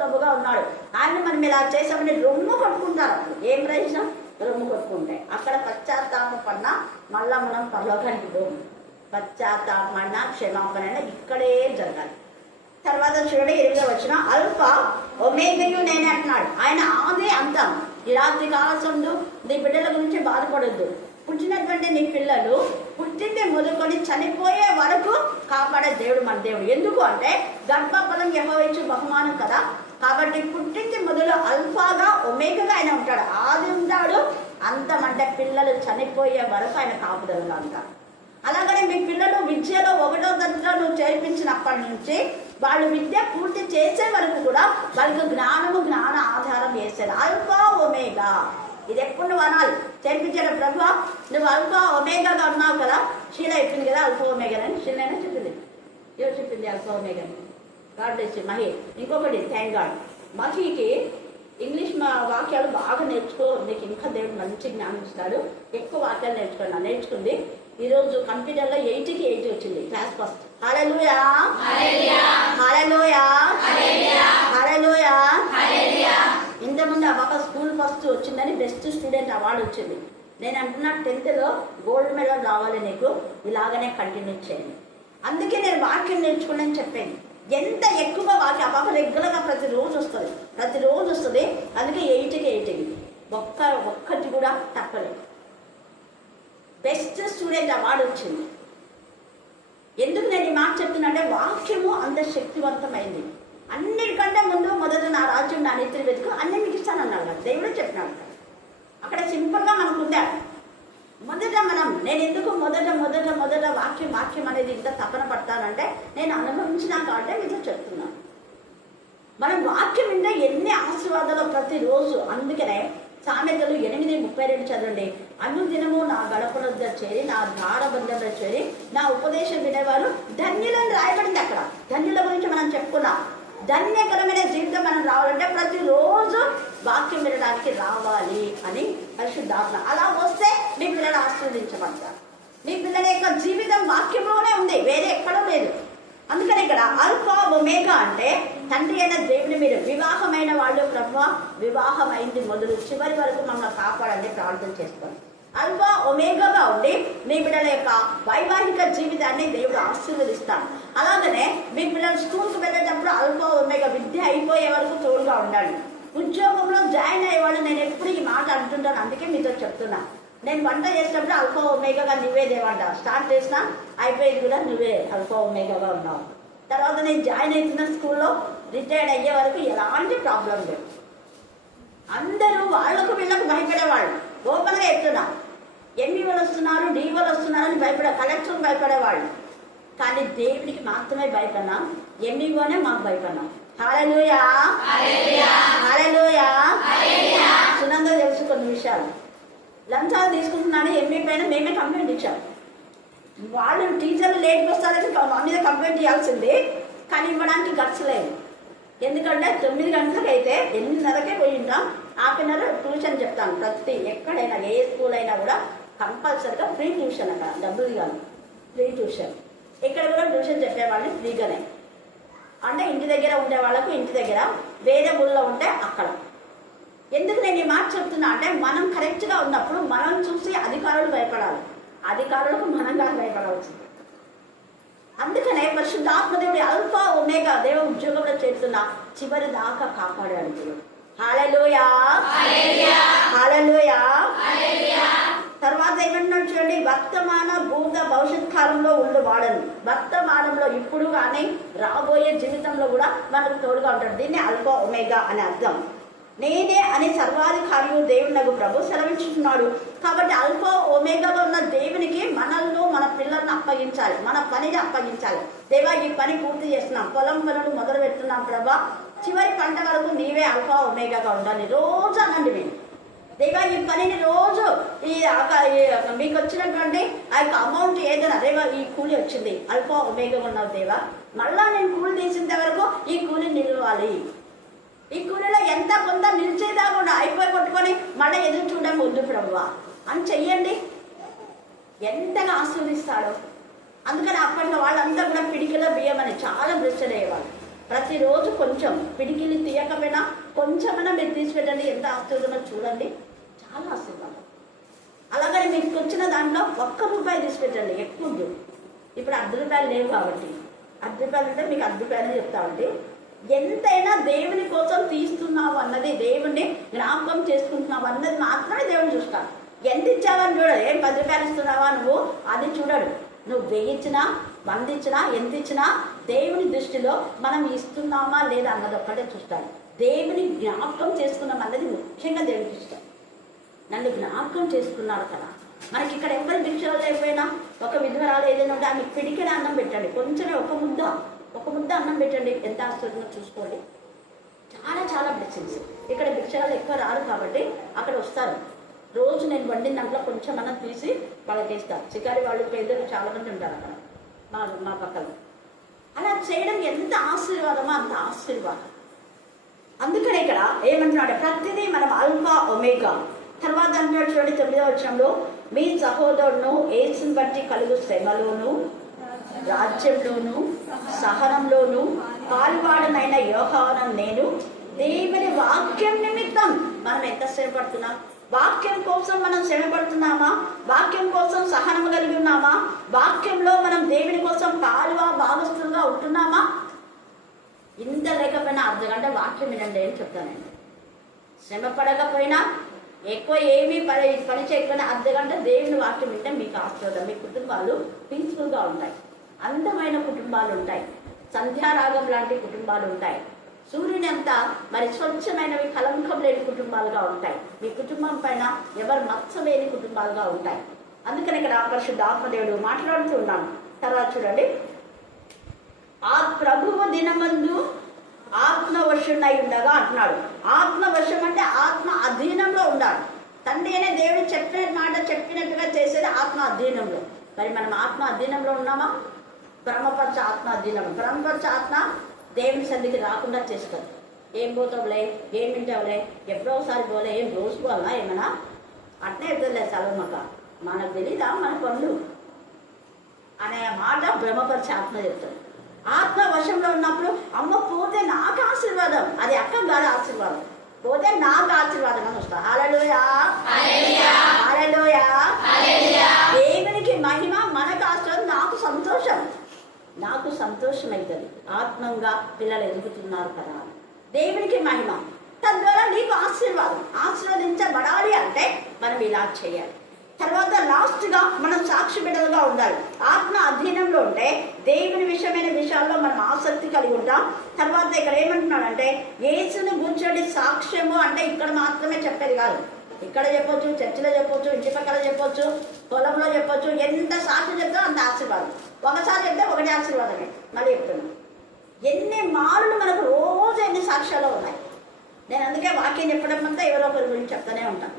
ప్రభుగా ఉన్నాడు, ఆయన మనం ఇలా చేసామని రొమ్ము కొట్టుకుంటారు. అప్పుడు ఏం ప్రయోజనం? రొమ్ము కొట్టుకుంటే అక్కడ పశ్చాత్తాపడినా మళ్ళా మనం పరలోకానికి పోము. పశ్చాత్తాపడినా క్షమాపణ ఇక్కడే జరగాలి. తర్వాత చూడండి 8వ వచనం, అల్ఫ ఒమేగయు నేనే అంటున్నాడు. ఆయన ఆది అంతం. ఈ రాత్రి కాలసందు నీ బిడ్డల గురించి బాధపడొద్దు. పుట్టినటువంటి నీ పిల్లలు పుట్టింది మొదలుకొని చనిపోయే వరకు కాపాడే దేవుడు మన దేవుడు. ఎందుకు అంటే గర్భఫలం యెహోవా ఇచ్చు బహుమానం కదా. కాబట్టి పుట్టింది మొదలు అల్ఫాగా ఒమేగాగా ఆయన ఉంటాడు. ఆది ఉంటాడు, అంతమంటే పిల్లలు చనిపోయే వరకు ఆయన కాపుదలుగా ఉంటాడు. అలాగనే మీ పిల్లలు విద్యలో 1వ తరగతిలో నువ్వు చేర్పించినప్పటి నుంచి వాళ్ళు విద్య పూర్తి చేసే వరకు కూడా వాళ్ళకి జ్ఞాన ఆధారం వేసేది అల్ఫా ఒమేగా. ఇది ఎప్పుడు నువ్వు అనాలి చేర్పించాడు ప్రభు, నువ్వు అల్ఫా ఒమేగాగా ఉన్నావు కదా. షీల చెప్పింది కదా అల్ఫా ఒమేగాని, షీలైనా చెప్పింది, ఎవరు చెప్పింది అల్ఫా ఒమేగాని? God bless you Mahi. ఇంకొకటి థ్యాంక్ గాడ్, మహికి ఇంగ్లీష్ వాక్యాలు బాగా నేర్చుకో, నీకు ఇంకా దేవుడు మంచి జ్ఞానం ఇస్తాడు. ఎక్కువ వాక్యాలు నేర్చుకుంది. ఈరోజు కంప్యూటర్లో 80కి 80 వచ్చింది, క్లాస్ ఫస్ట్. హల్లెలూయా హల్లెలూయా హల్లెలూయా. ఇంతకుముందు ఆ పాప స్కూల్ ఫస్ట్ వచ్చిందని బెస్ట్ స్టూడెంట్ అవార్డు వచ్చింది. నేను అంటున్నా 10th గోల్డ్ మెడల్ రావాలి నీకు, ఇలాగనే కంటిన్యూ చేయండి. అందుకే నేను వాక్యం నేర్చుకున్నాను చెప్పాను. ఎంత ఎక్కువ వాక్యం ఆ పాప రెగ్యులర్గా ప్రతిరోజు వస్తుంది. అందుకే 80కి 80 ఒక్కటి కూడా తప్పలేదు. బెస్ట్ స్టూడెంట్ అవార్డు వచ్చింది. ఎందుకు నేను ఈ మాట చెప్తున్నా అంటే వాక్యము అంత శక్తివంతమైంది. అన్నిటికంటే ముందు మొదట నా రాజ్యం నా నీతిని వెతుకు అన్ని మీకు ఇస్తాను అన్నాడు కదా, దేవుడే చెప్పినాడు. అక్కడ సింపుల్గా మనకు ఉండాలి. నేను ఎందుకు మొదట వాక్యం అనేది ఇంత తపన పడతానంటే నేను అనుభవించినా కాబట్టి మీతో చెప్తున్నాను. మనం వాక్యం వింటే ఎన్ని ఆశీర్వాదాలు ప్రతిరోజు. అందుకనే సామెతలు 8:32 చదవండి. అనుదినము నా గడపల చేరి, నా ద్వారబంధంలో చేరి, నా ఉపదేశం వినేవారు ధన్యులను రాయబడింది. అక్కడ ధన్యుల గురించి మనం చెప్పుకున్నాం. ధన్యకరమైన జీవితం మనం రావాలంటే ప్రతిరోజు వాక్యం వినడానికి రావాలి అని పరిశుద్ధాత్మ. అలా వస్తే మీ పిల్లలు ఆశీర్వదించబడతారు. మీ పిల్లల యొక్క జీవితం వాక్యంలోనే ఉంది, వేరే ఎక్కడో లేదు. అందుకని ఇక్కడ అల్ఫా ఒమేగా అంటే తండ్రి అయిన దేవుని మీరు వివాహమైన వాళ్ళు ప్రభువా వివాహం అయింది మొదలు చివరి వరకు మమ్మల్ని కాపాడండి ప్రార్థన చేసుకోండి. అల్ఫా ఒమేగాగా ఉండి మీ పిల్లల యొక్క వైవాహిక జీవితాన్ని దేవుడు ఆశీర్వదిస్తాడు. అలాగనే మీ పిల్లలు స్కూల్కి వెళ్ళేటప్పుడు అల్ఫా ఒమేగా విద్య అయిపోయే వరకు తోడుగా ఉండాలి. ఉద్యోగంలో జాయిన్ అయ్యేవాళ్ళు నేను ఎప్పుడు ఈ మాట అంటుంటాను, అందుకే మీతో చెప్తున్నా. నేను వంట చేసేటప్పుడు అల్ఫా ఒమేగాగా నువ్వే దేవంట. స్టార్ట్ చేసినా అయిపోయేది కూడా నువ్వే అల్ఫా ఒమేగాగా ఉన్నావు. తర్వాత నేను జాయిన్ అవుతున్న స్కూల్లో రిటైర్డ్ అయ్యే వరకు ఎలాంటి ప్రాబ్లం లేదు. అందరూ వాళ్ళకు వీళ్ళకు భయపడేవాళ్ళు. ఓపెన్గా చెప్తున్నా, ఎంఈ వాళ్ళు వస్తున్నారు, డి వాళ్ళు వస్తున్నారని కలెక్టర్ భయపడేవాళ్ళు. కానీ దేవుడికి మాత్రమే భయపడినా, ఎంఈఓనే మాకు భయపడినా. హల్లెలూయా హల్లెలూయా. సునంద తెలుసు కొన్ని విషయాలు. లంచాలు తీసుకుంటున్నాను ఎంఈ పైన మేమే కంప్లైంట్ ఇచ్చాం. వాళ్ళు టీచర్లు లేట్కి వస్తారని మా మీద కంప్లైంట్ చేయాల్సింది, కానీ ఇవ్వడానికి గట్స్ లేదు. ఎందుకంటే 9 గంటలకు అయితే 8:30కే పోయి ఉంటాం. హాఫ్ ట్యూషన్ చెప్తాను. ప్రతి ఎక్కడైనా ఏ స్కూల్ అయినా కూడా కంపల్సరీగా ఫ్రీ ట్యూషన్. అక్కడ డబ్బులు కాదు, ఫ్రీ ట్యూషన్. ఇక్కడ కూడా ట్యూషన్ చెప్పేవాళ్ళని ఫ్రీగానే. అంటే ఇంటి దగ్గర ఉండే వాళ్ళకు ఇంటి దగ్గర, వేరే ఊళ్ళో ఉంటే అక్కడ. ఎందుకు నేను ఈ మాట చెప్తున్నా అంటే మనం కరెక్ట్గా ఉన్నప్పుడు మనం చూసి అధికారులు భయపడాలి, అధికారులకు మనం కాదు భయపడవలసింది. అందుకనే పరిశుద్ధాత్మదేవుడి అల్ఫా ఒమేగా దేవ ఉద్యోగంలో చేస్తున్న చివరి దాకా కాపాడాడు దేవుడు. హల్లెలూయా హల్లెలూయా. తర్వాత ఏమన్నాడు చూడండి, వర్తమాన భూత భవిష్యత్ కాలంలో ఉండు వాడను. వర్తమానంలో ఇప్పుడు కానీ రాబోయే జీవితంలో కూడా మనకు తోడుగా ఉంటాడు. దీన్ని అల్ఫా ఒమేగా అని అర్థం. నేనే అని సర్వాధికారియు దేవుడు నాకు ప్రభు సెలవించుతున్నాడు. కాబట్టి అల్ఫా ఒమేగాలో ఉన్న దేవునికి మనల్ని మన పిల్లల్ని అప్పగించాలి, మన పనిని అప్పగించాలి. దేవా ఈ పని పూర్తి చేస్తున్నాం, పొలం పనులు మొదలు పెడుతున్నాం ప్రభా, చివరి పంట వరకు నీవే అల్ఫా ఒమేగాగా ఉండాలి రోజు అనండి. మేము దేవా ఈ పనిని రోజు మీకు వచ్చినటువంటి ఆ యొక్క అమౌంట్ ఏదైనా, దేవా ఈ కూలి వచ్చింది అల్ఫా ఒమేగా ఉన్నావు దేవా, మళ్ళా నేను కూలి తీసేంత వరకు ఈ కూలి నిలవాలి. ఈ కూలీలో ఎంత కొంత నిలిచేదా కూడా అయిపోయి కొట్టుకొని మళ్ళీ ఎదురు చూడడం వద్దు ప్రభువా అని చెయ్యండి. ఎంతగా ఆశీర్వదిస్తాడో. అందుకని అప్పట్లో వాళ్ళంతా కూడా పిడికిలో బియ్యం అని చాలా బ్రచ్చడయ్యేవాళ్ళు. ప్రతిరోజు కొంచెం పిడికిలు తీయకపోయినా కొంచెమైనా మీరు తీసిపెట్టండి, ఎంత ఆశీర్వాదమో చూడండి, చాలా ఆశీర్వాదం. అలాగని మీకు వచ్చిన దాంట్లో ₹1 తీసిపెట్టండి, ఎక్కువ. ఇప్పుడు ₹10 లేవు కాబట్టి ₹10 అంటే మీకు ₹10 చెప్తామండి. ఎంతైనా దేవుని కోసం తీస్తున్నావు అన్నది, దేవుణ్ణి జ్ఞాపకం చేసుకుంటున్నావు అన్నది మాత్రమే దేవుని చూస్తాడు. ఎంత ఇచ్చావని చూడడు. ఏం 10 రూపాయలు ఇస్తున్నావా నువ్వు అది చూడడు. నువ్వు 1000 ఇచ్చినా 100 ఇచ్చినా ఎంత ఇచ్చినా దేవుని దృష్టిలో మనం ఇస్తున్నామా లేదా అన్నది ఒక్కటే చూస్తాడు. దేవుని జ్ఞాపకం చేసుకున్నాం అన్నది ముఖ్యంగా దేవునికి ఇష్టం. నన్ను జ్ఞాపకం చేసుకున్నాడు కదా. మనకి ఇక్కడ ఎవరి భిక్షలు లేకపోయినా ఒక విధవరాలు ఏదైనా ఉంటే ఆమె పిడికిన అన్నం పెట్టండి, కొంచెమే ఒక ముద్ద అన్నం పెట్టండి, ఎంత ఆశ్చర్యంగా చూసుకోండి. చాలా చాలా బ్లెస్సింగ్స్. ఇక్కడ భిక్షలు ఎక్కువ రారు కాబట్టి అక్కడ వస్తారు. రోజు నేను వండిన దాంట్లో కొంచెం అన్నం తీసి వాళ్ళకి వేస్తాను. చికారి వాళ్ళు పేదలు చాలా మంది ఉంటారు అక్కడ మా పక్కన. అలా చేయడం ఎంత ఆశీర్వాదమో అంత ఆశీర్వాదం. అందుకనే ఇక్కడ ఏమంటున్నాడు, ప్రతిదీ మనం ఆల్ఫా ఒమేగా. తర్వాత అంటున్నాడు చూడండి 9వ వచనంలో, మీ సహోదరును యేసుని బట్టి కలుగు శ్రమలోను రాజ్యంలోను సహనంలోను పాల్వాడనైన యోహాను నేను దేవుని వాక్యం నిమిత్తం. మనం ఎంత శ్రమపడుతున్నాం? వాక్యం కోసం మనం శ్రమపడుతున్నామా? వాక్యం కోసం సహనం కలిగి ఉన్నామా? వాక్యంలో మనం దేవుని కోసం భాగస్తులుగా ఉంటున్నామా? ఇంత లేకపోయినా అర్ధగంట వాక్యం వినండి అని చెప్తానండి. శ్రమ పడకపోయినా ఎక్కువ ఏమీ పని చేయకపోయినా అర్ధగంట దేవుని వాక్యం వింటే మీకు ఆశీర్వాదం. మీ కుటుంబాలు పీస్ఫుల్గా ఉంటాయి, అందమైన కుటుంబాలు ఉంటాయి, సంధ్యారాగం లాంటి కుటుంబాలు ఉంటాయి, సూర్యుని అంతా మరి స్వచ్ఛమైనవి కలంకం లేని కుటుంబాలుగా ఉంటాయి. మీ కుటుంబం పైన ఎవరు మచ్చ లేని కుటుంబాలుగా ఉంటాయి. అందుకని ఇక్కడ పరిశుద్ధ ఆత్మదేవుడు మాట్లాడుతూ ఉన్నాను. తర్వాత చూడండి, ఆ ప్రభువు దినమందు ఆత్మవశుడై ఉండగా అంటున్నాడు. ఆత్మవశం అంటే ఆత్మ అధీనంలో ఉండాలి. తండ్రి అనే దేవుడు చెప్పిన మాట చెప్పినట్టుగా చేసేది ఆత్మ అధీనంలో. మరి మనం ఆత్మ అధీనంలో ఉన్నామా? బ్రహ్మపరచ ఆత్మ అధీనం. బ్రహ్మపరచ ఆత్మ దేవుని సన్నిధికి రాకుండా చేస్తుంది. ఏం పోతావులే, ఏం వింటావులే, ఎప్పుడో ఒకసారి పోలే, ఏం రోజు పోవాలా ఏమన్నా అట్నే ఎదురులే చలవమక, మనకు తెలీదా మన పనులు అనే మాట బ్రహ్మపరచ ఆత్మ చెప్తుంది. ఆత్మ వశంలో ఉన్నప్పుడు అమ్మ పోతే నాకు ఆశీర్వాదం, అది అక్క గారి ఆశీర్వాదం, పోతే నాకు ఆశీర్వాదం అని వస్తా. హల్లెలూయా, హల్లెలూయా. దేవునికి మహిమ, మనకు ఆశీర్వాదం, నాకు సంతోషం, నాకు సంతోషం అవుతుంది. ఆత్మంగా పిల్లలు ఎదుగుతున్నారు కదా, దేవునికి మహిమ. తద్వారా నీకు ఆశీర్వాదం. ఆశీర్వదించబడాలి అంటే మనం ఇలా చేయాలి. తర్వాత లాస్ట్గా మనం సాక్షి బిడ్డలుగా ఉండాలి. ఆత్మ అధీనంలో ఉంటే దేవుని విషయమైన విషయాల్లో మనం ఆసక్తి కలిగి ఉంటాం. తర్వాత ఇక్కడ ఏమంటున్నాడంటే, యేసును కూర్చోండి సాక్ష్యము అంటే ఇక్కడ మాత్రమే చెప్పేది కాదు. ఇక్కడ చెప్పొచ్చు, చర్చిలో చెప్పొచ్చు, ఇంటి పక్కన చెప్పొచ్చు, పొలంలో చెప్పొచ్చు. ఎంత సాక్షి చెప్తే అంత ఆశీర్వాదం. ఒకసారి చెప్తే ఒకటి ఆశీర్వాదమే. మళ్ళీ చెప్తున్నాను, ఎన్ని మారులు మనకు రోజు ఎన్ని సాక్ష్యాలు ఉన్నాయి. నేను అందుకే వాక్యం చెప్పడం అంతా ఎవరో ఒకరి గురించి చెప్తానే ఉంటాను.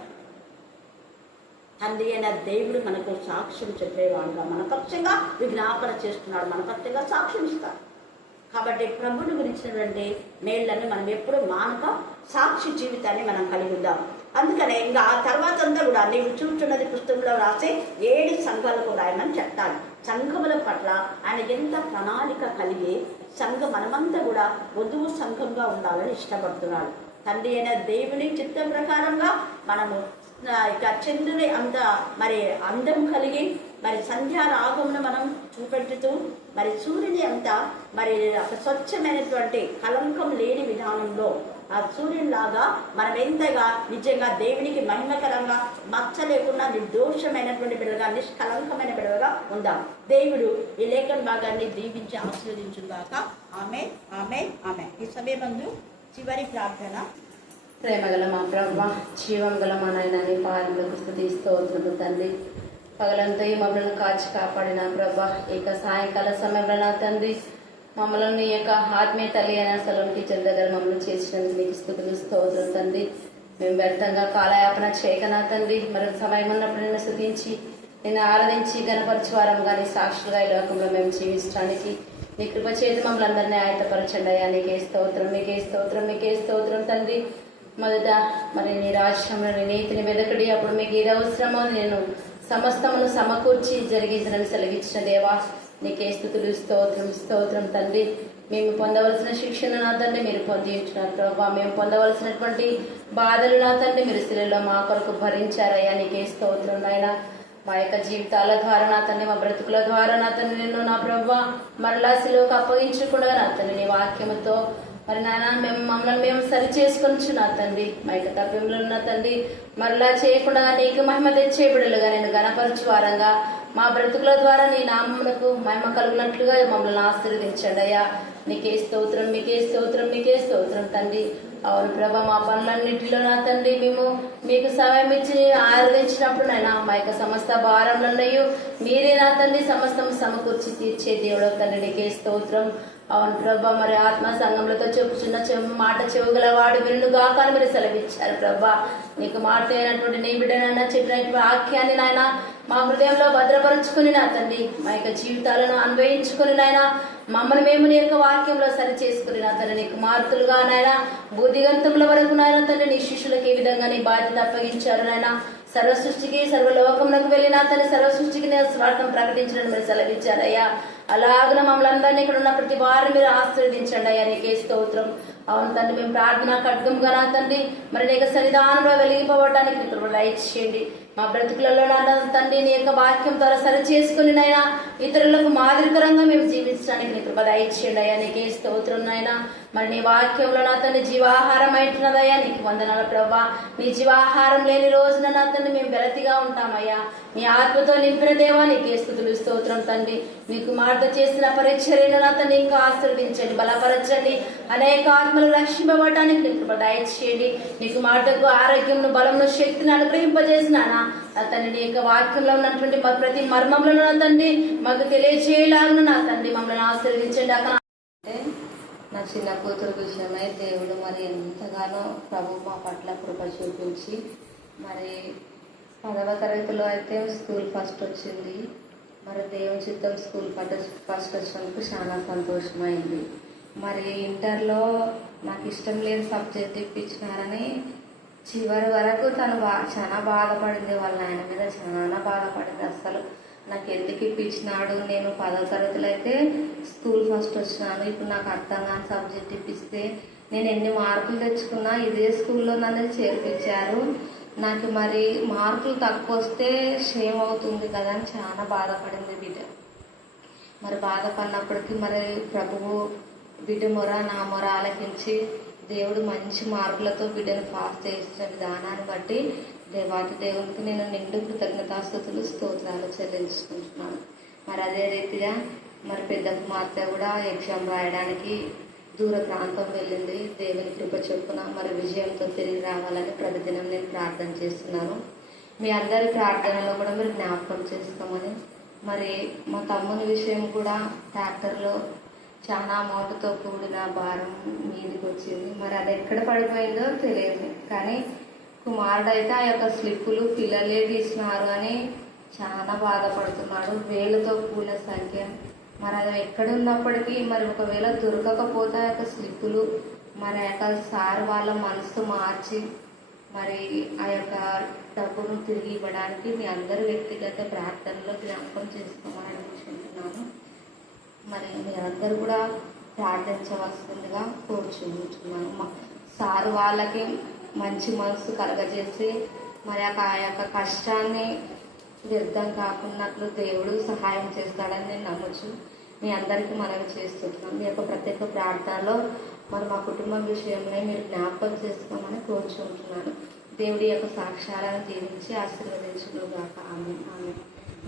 తండ్రి అయిన దేవుడు మనకు సాక్ష్యం చెప్పేవాడుగా మన పక్షంగా విజ్ఞాపన చేస్తున్నాడు, మన పక్షంగా సాక్ష్యం ఇస్తాడు. కాబట్టి ప్రభుని గురించినటువంటి మేళ్ళని మనం ఎప్పుడు మానక సాక్షి జీవితాన్ని మనం కలిగి ఉందాం. అందుకనే ఇంకా ఆ తర్వాత అంతా కూడా నీవు చూస్తున్నది పుస్తకంలో రాసే 7 సంఘాలకు రాయమని చెప్తాడు. సంఘముల పట్ల ఆయన ఎంత ప్రణాళిక కలిగి మనమంతా కూడా వధువు సంఘంగా ఉండాలని ఇష్టపడుతున్నాడు. తండ్రి అయిన దేవుని చిత్తం ప్రకారంగా మనము ఇక చంద్రుని అంత మరి అందం కలిగి మరి సంధ్యారాగమును మనం చూపెట్టుతూ మరి సూర్యుని అంతా మరి స్వచ్ఛమైనటువంటి కలంకం లేని విధానంలో ఆ సూర్యునిలాగా మనం ఎంతగా నిజంగా దేవునికి మహిమకరంగా మచ్చ లేకుండా నిర్దోషమైనటువంటి బిడ్డగా నిష్కలంకమైన బిడ్డగా ఉందాం. దేవుడు ఈ లేఖన భాగాన్ని దీవించి ఆశీర్వదించుగాక. ఆమేన్, ఆమేన్, ఆమేన్. ఈ సమయమందు చివరి ప్రార్థన. ప్రేమగల మా ప్రభ, జీవం గల మా నాయన నీ పాదములకు స్తుతి స్తోత్రములు తండ్రి. పగలంతా ఈ మమ్మల్ని కాచి కాపాడిన ప్రభ, ఇక సాయంకాల సమయంలో నా తండ్రి మమ్మల్ని నీ యొక్క ఆత్మీయ తల్లి అయిన స్థలంకి చెందగల మమ్మల్ని చేసినందుకు నీకు స్తుతులు స్తోత్రం తండ్రి. మేము వ్యర్థంగా కాలయాపన చేయక నా తండ్రి మరొక సమయం ఉన్నప్పుడు నిన్ను స్తుతించి నిన్ను ఆరాధించి గణపరచు వారంగా నీ సాక్షులుగా ఈ లోకంలో మేము జీవించడానికి నీ కృప చేతి మమ్మల్ని అందరినీ ఆయత్తపరచండి అయ్యా. నీకే స్తోత్రం, నీకే స్తోత్రం, నీకే స్తోత్రం తండ్రి. మొదట మరి నీ రాజ్యంలో నీ నీతిని వెదకడి, అప్పుడు మీకు ఏది అవసరమో నేను సమస్తమును సమకూర్చి జరిగించడానికి సెలవిచ్చిన దేవా నీకే స్తుతులు స్తోత్రం, స్తోత్రం తండ్రి. మేము పొందవలసిన శిక్షణ నా తండ్రి మీరు పొంది ఉంటున్నారు ప్రభావ. మేము పొందవలసినటువంటి బాధలు నా తండ్రి మీరు శిలలో మా కొరకు భరించారయ్యా. నీకే స్తోత్రం నాయన. మా యొక్క జీవితాల ద్వారా నా తండ్రి, మా బ్రతుకుల ద్వారా నా తండ్రి నిన్ను నా ప్రభావ మరలా శిలోకి అప్పగించకుండా నా తండ్రి నీ వాక్యముతో మరి నాన్న మమ్మల్ని మేము సరి చేసుకొని నా తండ్రి మా యొక్క తప్పిలో ఉన్న తండ్రి మరలా చేయకుండా నీకు మహిమ తెచ్చే బిడ్డలుగా నేను గణపరచు వారంగా మా బ్రతుకుల ద్వారా నీ నామమునకు మహిమ కలుగునట్లుగా మమ్మల్ని ఆశీర్వదించండి అయ్యా. నీకే స్తోత్రం, మీకే స్తోత్రం, మీకే స్తోత్రం తండ్రి. అవును ప్రభా, మా పనులన్నింటిలో నా తండ్రి మేము మీకు సమయం ఇచ్చి ఆరాధించినప్పుడు నైనా మా యొక్క సమస్త భారంలో మీరే నా తండ్రి సమస్తం సమకూర్చి తీర్చే దేవుడు తండ్రి. నీకే స్తోత్రం. అవును ప్రభా, మరి ఆత్మ సంఘములతో చెప్పుచున్న మాట చెవుగలవాడు వినుడు గాక అని మీరు సెలవిచ్చారు ప్రభా. నీకు మాట అయినటువంటి నీ బిడ్డనైనా చెప్పినటువంటి వాక్యాన్ని నాయన మా హృదయంలో భద్రపరుచుకుని నా తండ్రి మా యొక్క జీవితాలను అన్వయించుకుని నాయన మమ్మల్ని మేము నీ యొక్క వాక్యంలో సరి చేసుకుని నా తండ్రి నీకు మార్తులుగా నాయన బుద్ధిగంతముల వరకు నాయన తండ్రి నీ శిష్యులకు ఏ విధంగా నీ బాధ్యత అప్పగించారు నాయన. సర్వ సృష్టికి సర్వలోకమునకు వెళ్ళినా తన సర్వ సృష్టికి నేను స్వార్థం ప్రకటించడం మీరు సెలవిచ్చారయ్యా. అలాగన మమ్మల్ని అందరినీ ఇక్కడ ఉన్న ప్రతి వారిని మీరు ఆశీర్వదించండి అయ్యా. నీకే స్తోత్రం. అవును తండ్రి, మేము ప్రార్థన ఖడ్గంగా నా తండ్రి మరి నీకు సన్నిధానంలో వెలిగిపోవడానికి నీకు దయచేయండి. మా బ్రతుకులలో నా తండ్రి నీ యొక్క వాక్యం ద్వారా సరి చేసుకుని నైనా ఇతరులకు మాదిరికరంగా మేము జీవించడానికి నీ కృప దయచేయండి అయ్యా. నీకే స్తోత్రం నైనా. మరి నీ వాక్యంలో నా తండ్రి జీవాహారం అయినదయ్యా. నీకు వందనాలు ప్రభా. నీ జీవాహారం లేని రోజున నా తండ్రి మేము వెలతిగా ఉంటామయ్యా. నీ ఆత్మతో నింపిన దేవా నీకే స్తుతులు స్తోత్రం తండ్రి. నీకు మాట చేసిన పరిచర్యను నా తండ్రి ఇంకా ఆశీర్వదించండి, బలపరచండి. అనేక ఆత్మలు రక్షింపబడటానికి నీకు కృప దయచేయండి. నీకు మాటకు ఆరోగ్యంను బలంను శక్తిని అనుగ్రహింపజేసినానా తండ్రి నీ యొక్క వాక్యంలో ఉన్నటువంటి ప్రతి మర్మంలో నా తండ్రి మాకు తెలియజేయలాగును నా తండ్రి మమ్మల్ని ఆశీర్వదించండి. అక్కడ నా చిన్న కూతురు విషయమై దేవుడు మరి ఎంతగానో ప్రభు మా పట్ల కృప చూపించి మరి 10వ తరగతిలో అయితే స్కూల్ ఫస్ట్ వచ్చింది. మరి దేవుని చిత్తం స్కూల్ ఫస్ట్ వచ్చినందుకు చాలా సంతోషమైంది. మరి ఇంటర్లో నాకు ఇష్టం లేని సబ్జెక్ట్ ఇప్పించినారని చివరి వరకు తను చాలా బాధపడింది. వాళ్ళ ఆయన మీద చాలా బాధపడింది. అసలు నాకు ఎందుకు ఇప్పించినాడు, నేను 10వ తరగతిలో అయితే స్కూల్ ఫస్ట్ వచ్చినాను, ఇప్పుడు నాకు అర్థం కాని సబ్జెక్ట్ ఇప్పిస్తే నేను ఎన్ని మార్కులు తెచ్చుకున్నా ఇదే స్కూల్లో నన్ను చేర్పించారు, నాకు మరి మార్కులు తక్కువ వస్తే షేమ్ అవుతుంది కదా అని చాలా బాధపడింది బిడ్డ. మరి బాధపడినప్పటికీ మరి ప్రభువు బిడ్డ మొర నా మొర ఆలకించి దేవుడు మంచి మార్కులతో బిడ్డను పాస్ చేసిన విధానాన్ని బట్టి దేవాతి దేవునికి నేను నిండు కృతజ్ఞతాస్తుతులు స్తోత్రాలు చెల్లించుకుంటున్నాను. మరి అదే రీతిగా మరి పెద్ద కుమార్తె కూడా ఎగ్జామ్ రాయడానికి దూర ప్రాంతం వెళ్ళింది. దేవుని కృప చొప్పున మరి విజయంతో తిరిగి రావాలని ప్రతిదినం నేను ప్రార్థన చేస్తున్నాను. మీ అందరి ప్రార్థనలో కూడా మీరు జ్ఞాపకం చేసుకోమని. మరి మా తమ్ముని విషయం కూడా ట్రాక్టర్లో చాలా అమౌంట్తో కూడిన భారం మీదికి వచ్చింది. మరి అది ఎక్కడ పడిపోయిందో తెలియదు, కానీ కుమారుడు అయితే ఆ యొక్క స్లిప్పులు పిల్లలే తీసినారు అని చాలా బాధపడుతున్నాడు. వేలతో కూడిన సంఖ్య. మరి అది ఎక్కడున్నప్పటికీ మరి ఒకవేళ దొరకకపోతే ఆ యొక్క స్లిప్పులు మరి ఆ యొక్క సార్ వాళ్ళ మనసు మార్చి మరి ఆ యొక్క డబ్బును తిరిగి ఇవ్వడానికి మీ అందరి వ్యక్తిగత ప్రార్థనలో జ్ఞాపకం చేసుకోమని అనుకుంటున్నాను. మరి మీరందరూ కూడా ప్రార్థించవలసిందిగా కోరుచుంటున్నాను. సారు వాళ్ళకి మంచి మనసు కలగజేసి మరి ఆ యొక్క కష్టాన్ని వ్యర్థం కాకున్నట్లు దేవుడు సహాయం చేస్తాడని నేను నమ్మచ్చు. మీ అందరికీ మనవి చేస్తున్నాను. మీ యొక్క ప్రత్యేక ప్రార్థనలో మరి మా కుటుంబం విషయంలో మీరు జ్ఞాపకం చేసుకోమని కోరుచుంటున్నాను. దేవుడి యొక్క సాక్ష్యాలను జీవించి ఆశీర్వదించుగాక. ఆమె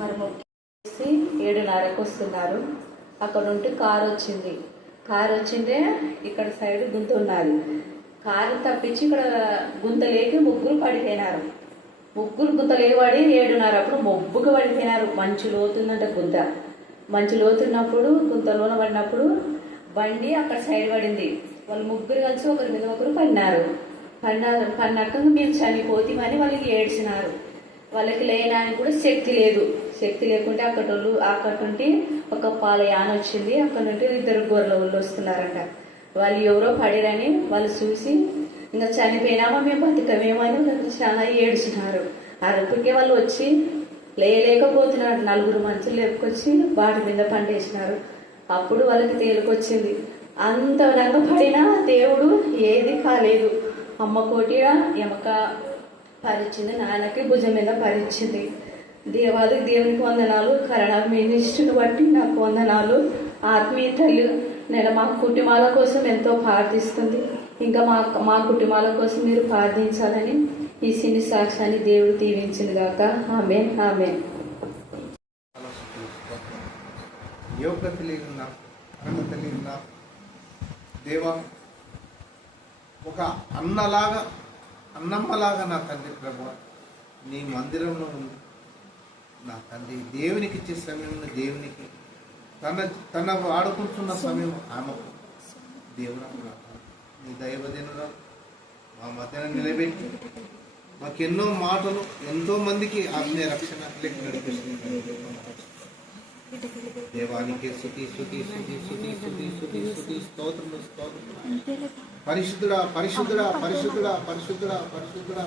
మరి ముఖ్యం 7:30కు వస్తున్నారు. అక్కడ నుండి కారు వచ్చిందే ఇక్కడ సైడ్ గుంత ఉన్నది. కారు తప్పించి ఇక్కడ గుంతలేకి ముగ్గురు పడిపోయినారు. ముగ్గురు గుంతలేకి పడి 7:30 అప్పుడు మొబ్బుకు పడిపోయినారు. మంచు లోతుందంట గుంత. మంచు లోతున్నప్పుడు గుంతలోన పడినప్పుడు బండి అక్కడ సైడ్ పడింది. వాళ్ళు ముగ్గురు కలిసి ఒకరి మీద ఒకరు పడినాక మేము చనిపోతామని వాళ్ళకి ఏడ్చినారు. వాళ్ళకి లేయడానికి కూడా శక్తి లేకుంటే అక్కడ నుండి ఒక పాల యాన వచ్చింది. అక్కడ నుండి 2 గొర్రెల వాళ్ళు వస్తున్నారంట. వాళ్ళు ఎవరో పడిరని వాళ్ళు చూసి ఇంకా చనిపోయినామా మేము బతికమేమని వాళ్ళు చాలా ఏడ్చినారు. అరపుకే వాళ్ళు వచ్చి లేయలేకపోతున్నారు. 4 మనుషులు లేపుకొచ్చి వాటి మీద పండేసినారు. అప్పుడు వాళ్ళకి తేలికొచ్చింది. అంత రంగ పడినా దేవుడు ఏది కాలేదు. అమ్మ కోటిగా ఎమక పరిచింది, నాన్నకి భుజం మీద పరిచింది. దేవునికి వందనాలు. కరోనా మినిస్ట్రీని బట్టి నాకు వందనాలు. ఆత్మీయతలు నేను మా కుటుంబాల కోసం ఎంతో ప్రార్థిస్తుంది. ఇంకా మా కుటుంబాల కోసం మీరు ప్రార్థించాలని ఈ సిని సాక్ష్యాన్ని దేవుడు దీవించింది గాక. ఆమేన్, ఆమేన్. యోగ్యత లేకున్నా అర్హత లేకున్నా దేవా ఒక అన్నమ్మలాగా నా తండ్రి ప్రభువా నీ మందిరంలో ఉంది నా తండ్రి. దేవునికి ఇచ్చే సమయంలో దేవునికి తన వాడుకుంటున్న సమయం ఆమెకు దేవుడా నీ దైవదినుడా మా మధ్యన నిలబెట్టి మాకు ఎన్నో మాటలు ఎంతో మందికి ఆత్మీయ రక్షణ నడిపిస్తుంది. దేవానికి స్తుతి స్తుతి స్తుతి స్తుతి స్తుతి స్తుతి స్తుతి స్తోత్రములు స్తోత్రములు. పరిశుద్ధుడా పరిశుద్ధుడా పరిశుద్ధుడా పరిశుద్ధుడా పరిశుద్ధుడా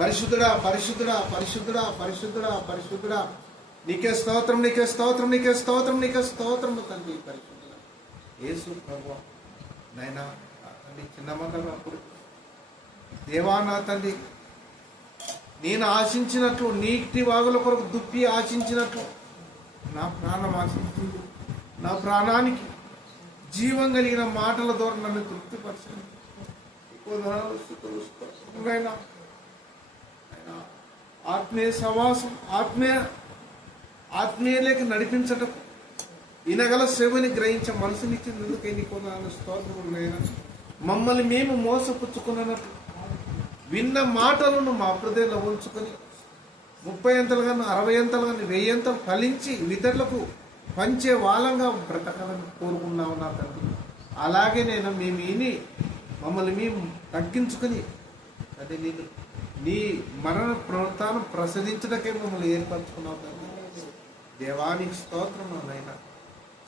పరిశుద్ధుడా పరిశుద్ధుడా పరిశుద్ధుడా పరిశుద్ధుడా పరిశుద్ధుడా పరిశుద్ధుడా నీకే స్తోత్రం నీకే స్తోత్రం నీకే స్తోత్రం నీకే స్తోత్రము తండ్రి. పరిశుద్ధుడా యేసు ప్రభువా నాయనా తండ్రి చిన్న మందప్పుడు దేవా నా తండ్రి నేను ఆశించినట్లు నీటి వాగుల కొరకు దుప్పి ఆశించినట్లు నా ప్రాణం ఆశించింది. నా ప్రాణానికి జీవం కలిగిన మాటల ద్వారా నన్ను తృప్తిపరచండి. ఆత్మీయ సమాసం ఆత్మీయలేకి నడిపించటం వినగల సేవని గ్రహించే మనసునిచ్చిందుకే నీకు స్తోత్రములైనా మమ్మల్ని మేము మోసపుచ్చుకున్నట్లు విన్న మాటలను మా హృదయంలో ఉంచుకొని 30 అంతలు కానీ 60 అంతలు కానీ 1000 అంతలు ఫలించి ఇతరులకు పంచే వాళ్ళంగా బ్రతకాలని కోరుకున్నావు నా తండ్రి. అలాగే నేను మేము విని మమ్మల్ని మేము తగ్గించుకొని అదే నీకు నీ మరణ ప్రవర్తనం ప్రసాదించడానికే మమ్మల్ని ఏర్పరచుకున్నావు తండ్రి. దేవానికి స్తోత్రమైనా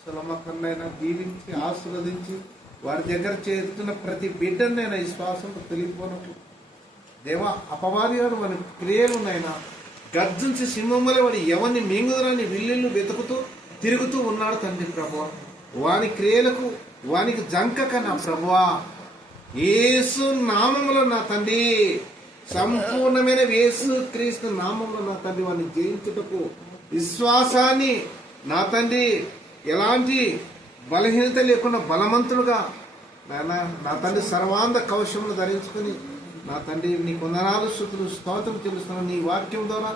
సులమకన్నైనా దీవించి ఆశీర్వదించి వారి దగ్గర చేస్తున్న ప్రతి బిడ్డను నేను ఈ శ్వాసంతో తెలియపోనట్లు దేవా అపవాది గారు మన క్రియలునైనా గర్జించి సింహంలో వాడు ఎవరిని మింగుదరాని విల్లుళ్ళు వెతుకుతూ తిరుగుతూ ఉన్నాడు తండ్రి ప్రభువా. వాని క్రియలకు వానికి జంకక నా ప్రభువా యేసు నామములో నా తండ్రి సంపూర్ణమైన యేసు క్రీస్తు నామంలో నా తండ్రి వాడిని జయించుటకు విశ్వాసాన్ని నా తండ్రి ఎలాంటి బలహీనత లేకుండా బలవంతుడుగా నా తండ్రి సర్వాంధ కవచములు ధరించుకుని నా తండ్రి నీ కొందనాలు స్తుతులు స్తోత్రం తెలుస్తున్నాను. నీ వాక్యం ద్వారా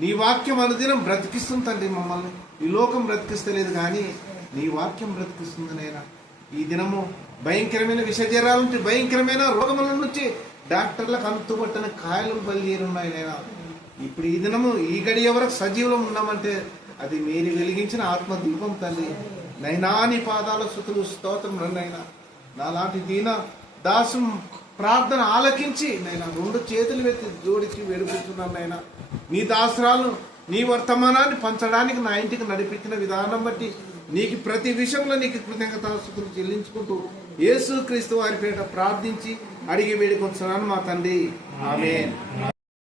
నీ వాక్యం అనుదినం బ్రతికిస్తుంది తండ్రి. మమ్మల్ని ఈ లోకం బ్రతికిస్తలేదు కానీ నీ వాక్యం బ్రతికిస్తుంది నైనా. ఈ దినము భయంకరమైన విషజరాల నుంచి భయంకరమైన రోగముల నుంచి డాక్టర్లకు అంతుబట్టని కాయలు బయలుదేరున్నాయి నైనా. ఇప్పుడు ఈ దినము ఈ గడియ వరకు సజీవులం ఉన్నామంటే అది మీరు వెలిగించిన ఆత్మ దీపం తండ్రి. నైనా నీ పాదాల స్తుతులు స్తోత్రం నైనా. నాలాంటి దీన దాసు ప్రార్థన ఆలకించి నైనా 2 చేతులు ఎత్తి జోడించి వేడుకుంటున్నాను నైనా. నీ దాసరాలు నీ వర్తమానాన్ని పంచడానికి నా ఇంటికి నడిపించిన విధానం బట్టి నీకు ప్రతి విషయంలో నీకు కృతజ్ఞతాస్తుతులు చెల్లించుకుంటూ యేసు క్రీస్తు వారి పేరిట ప్రార్థించి అడిగి వేడుకొస్తున్నాను మా తండ్రి. ఆమేన్.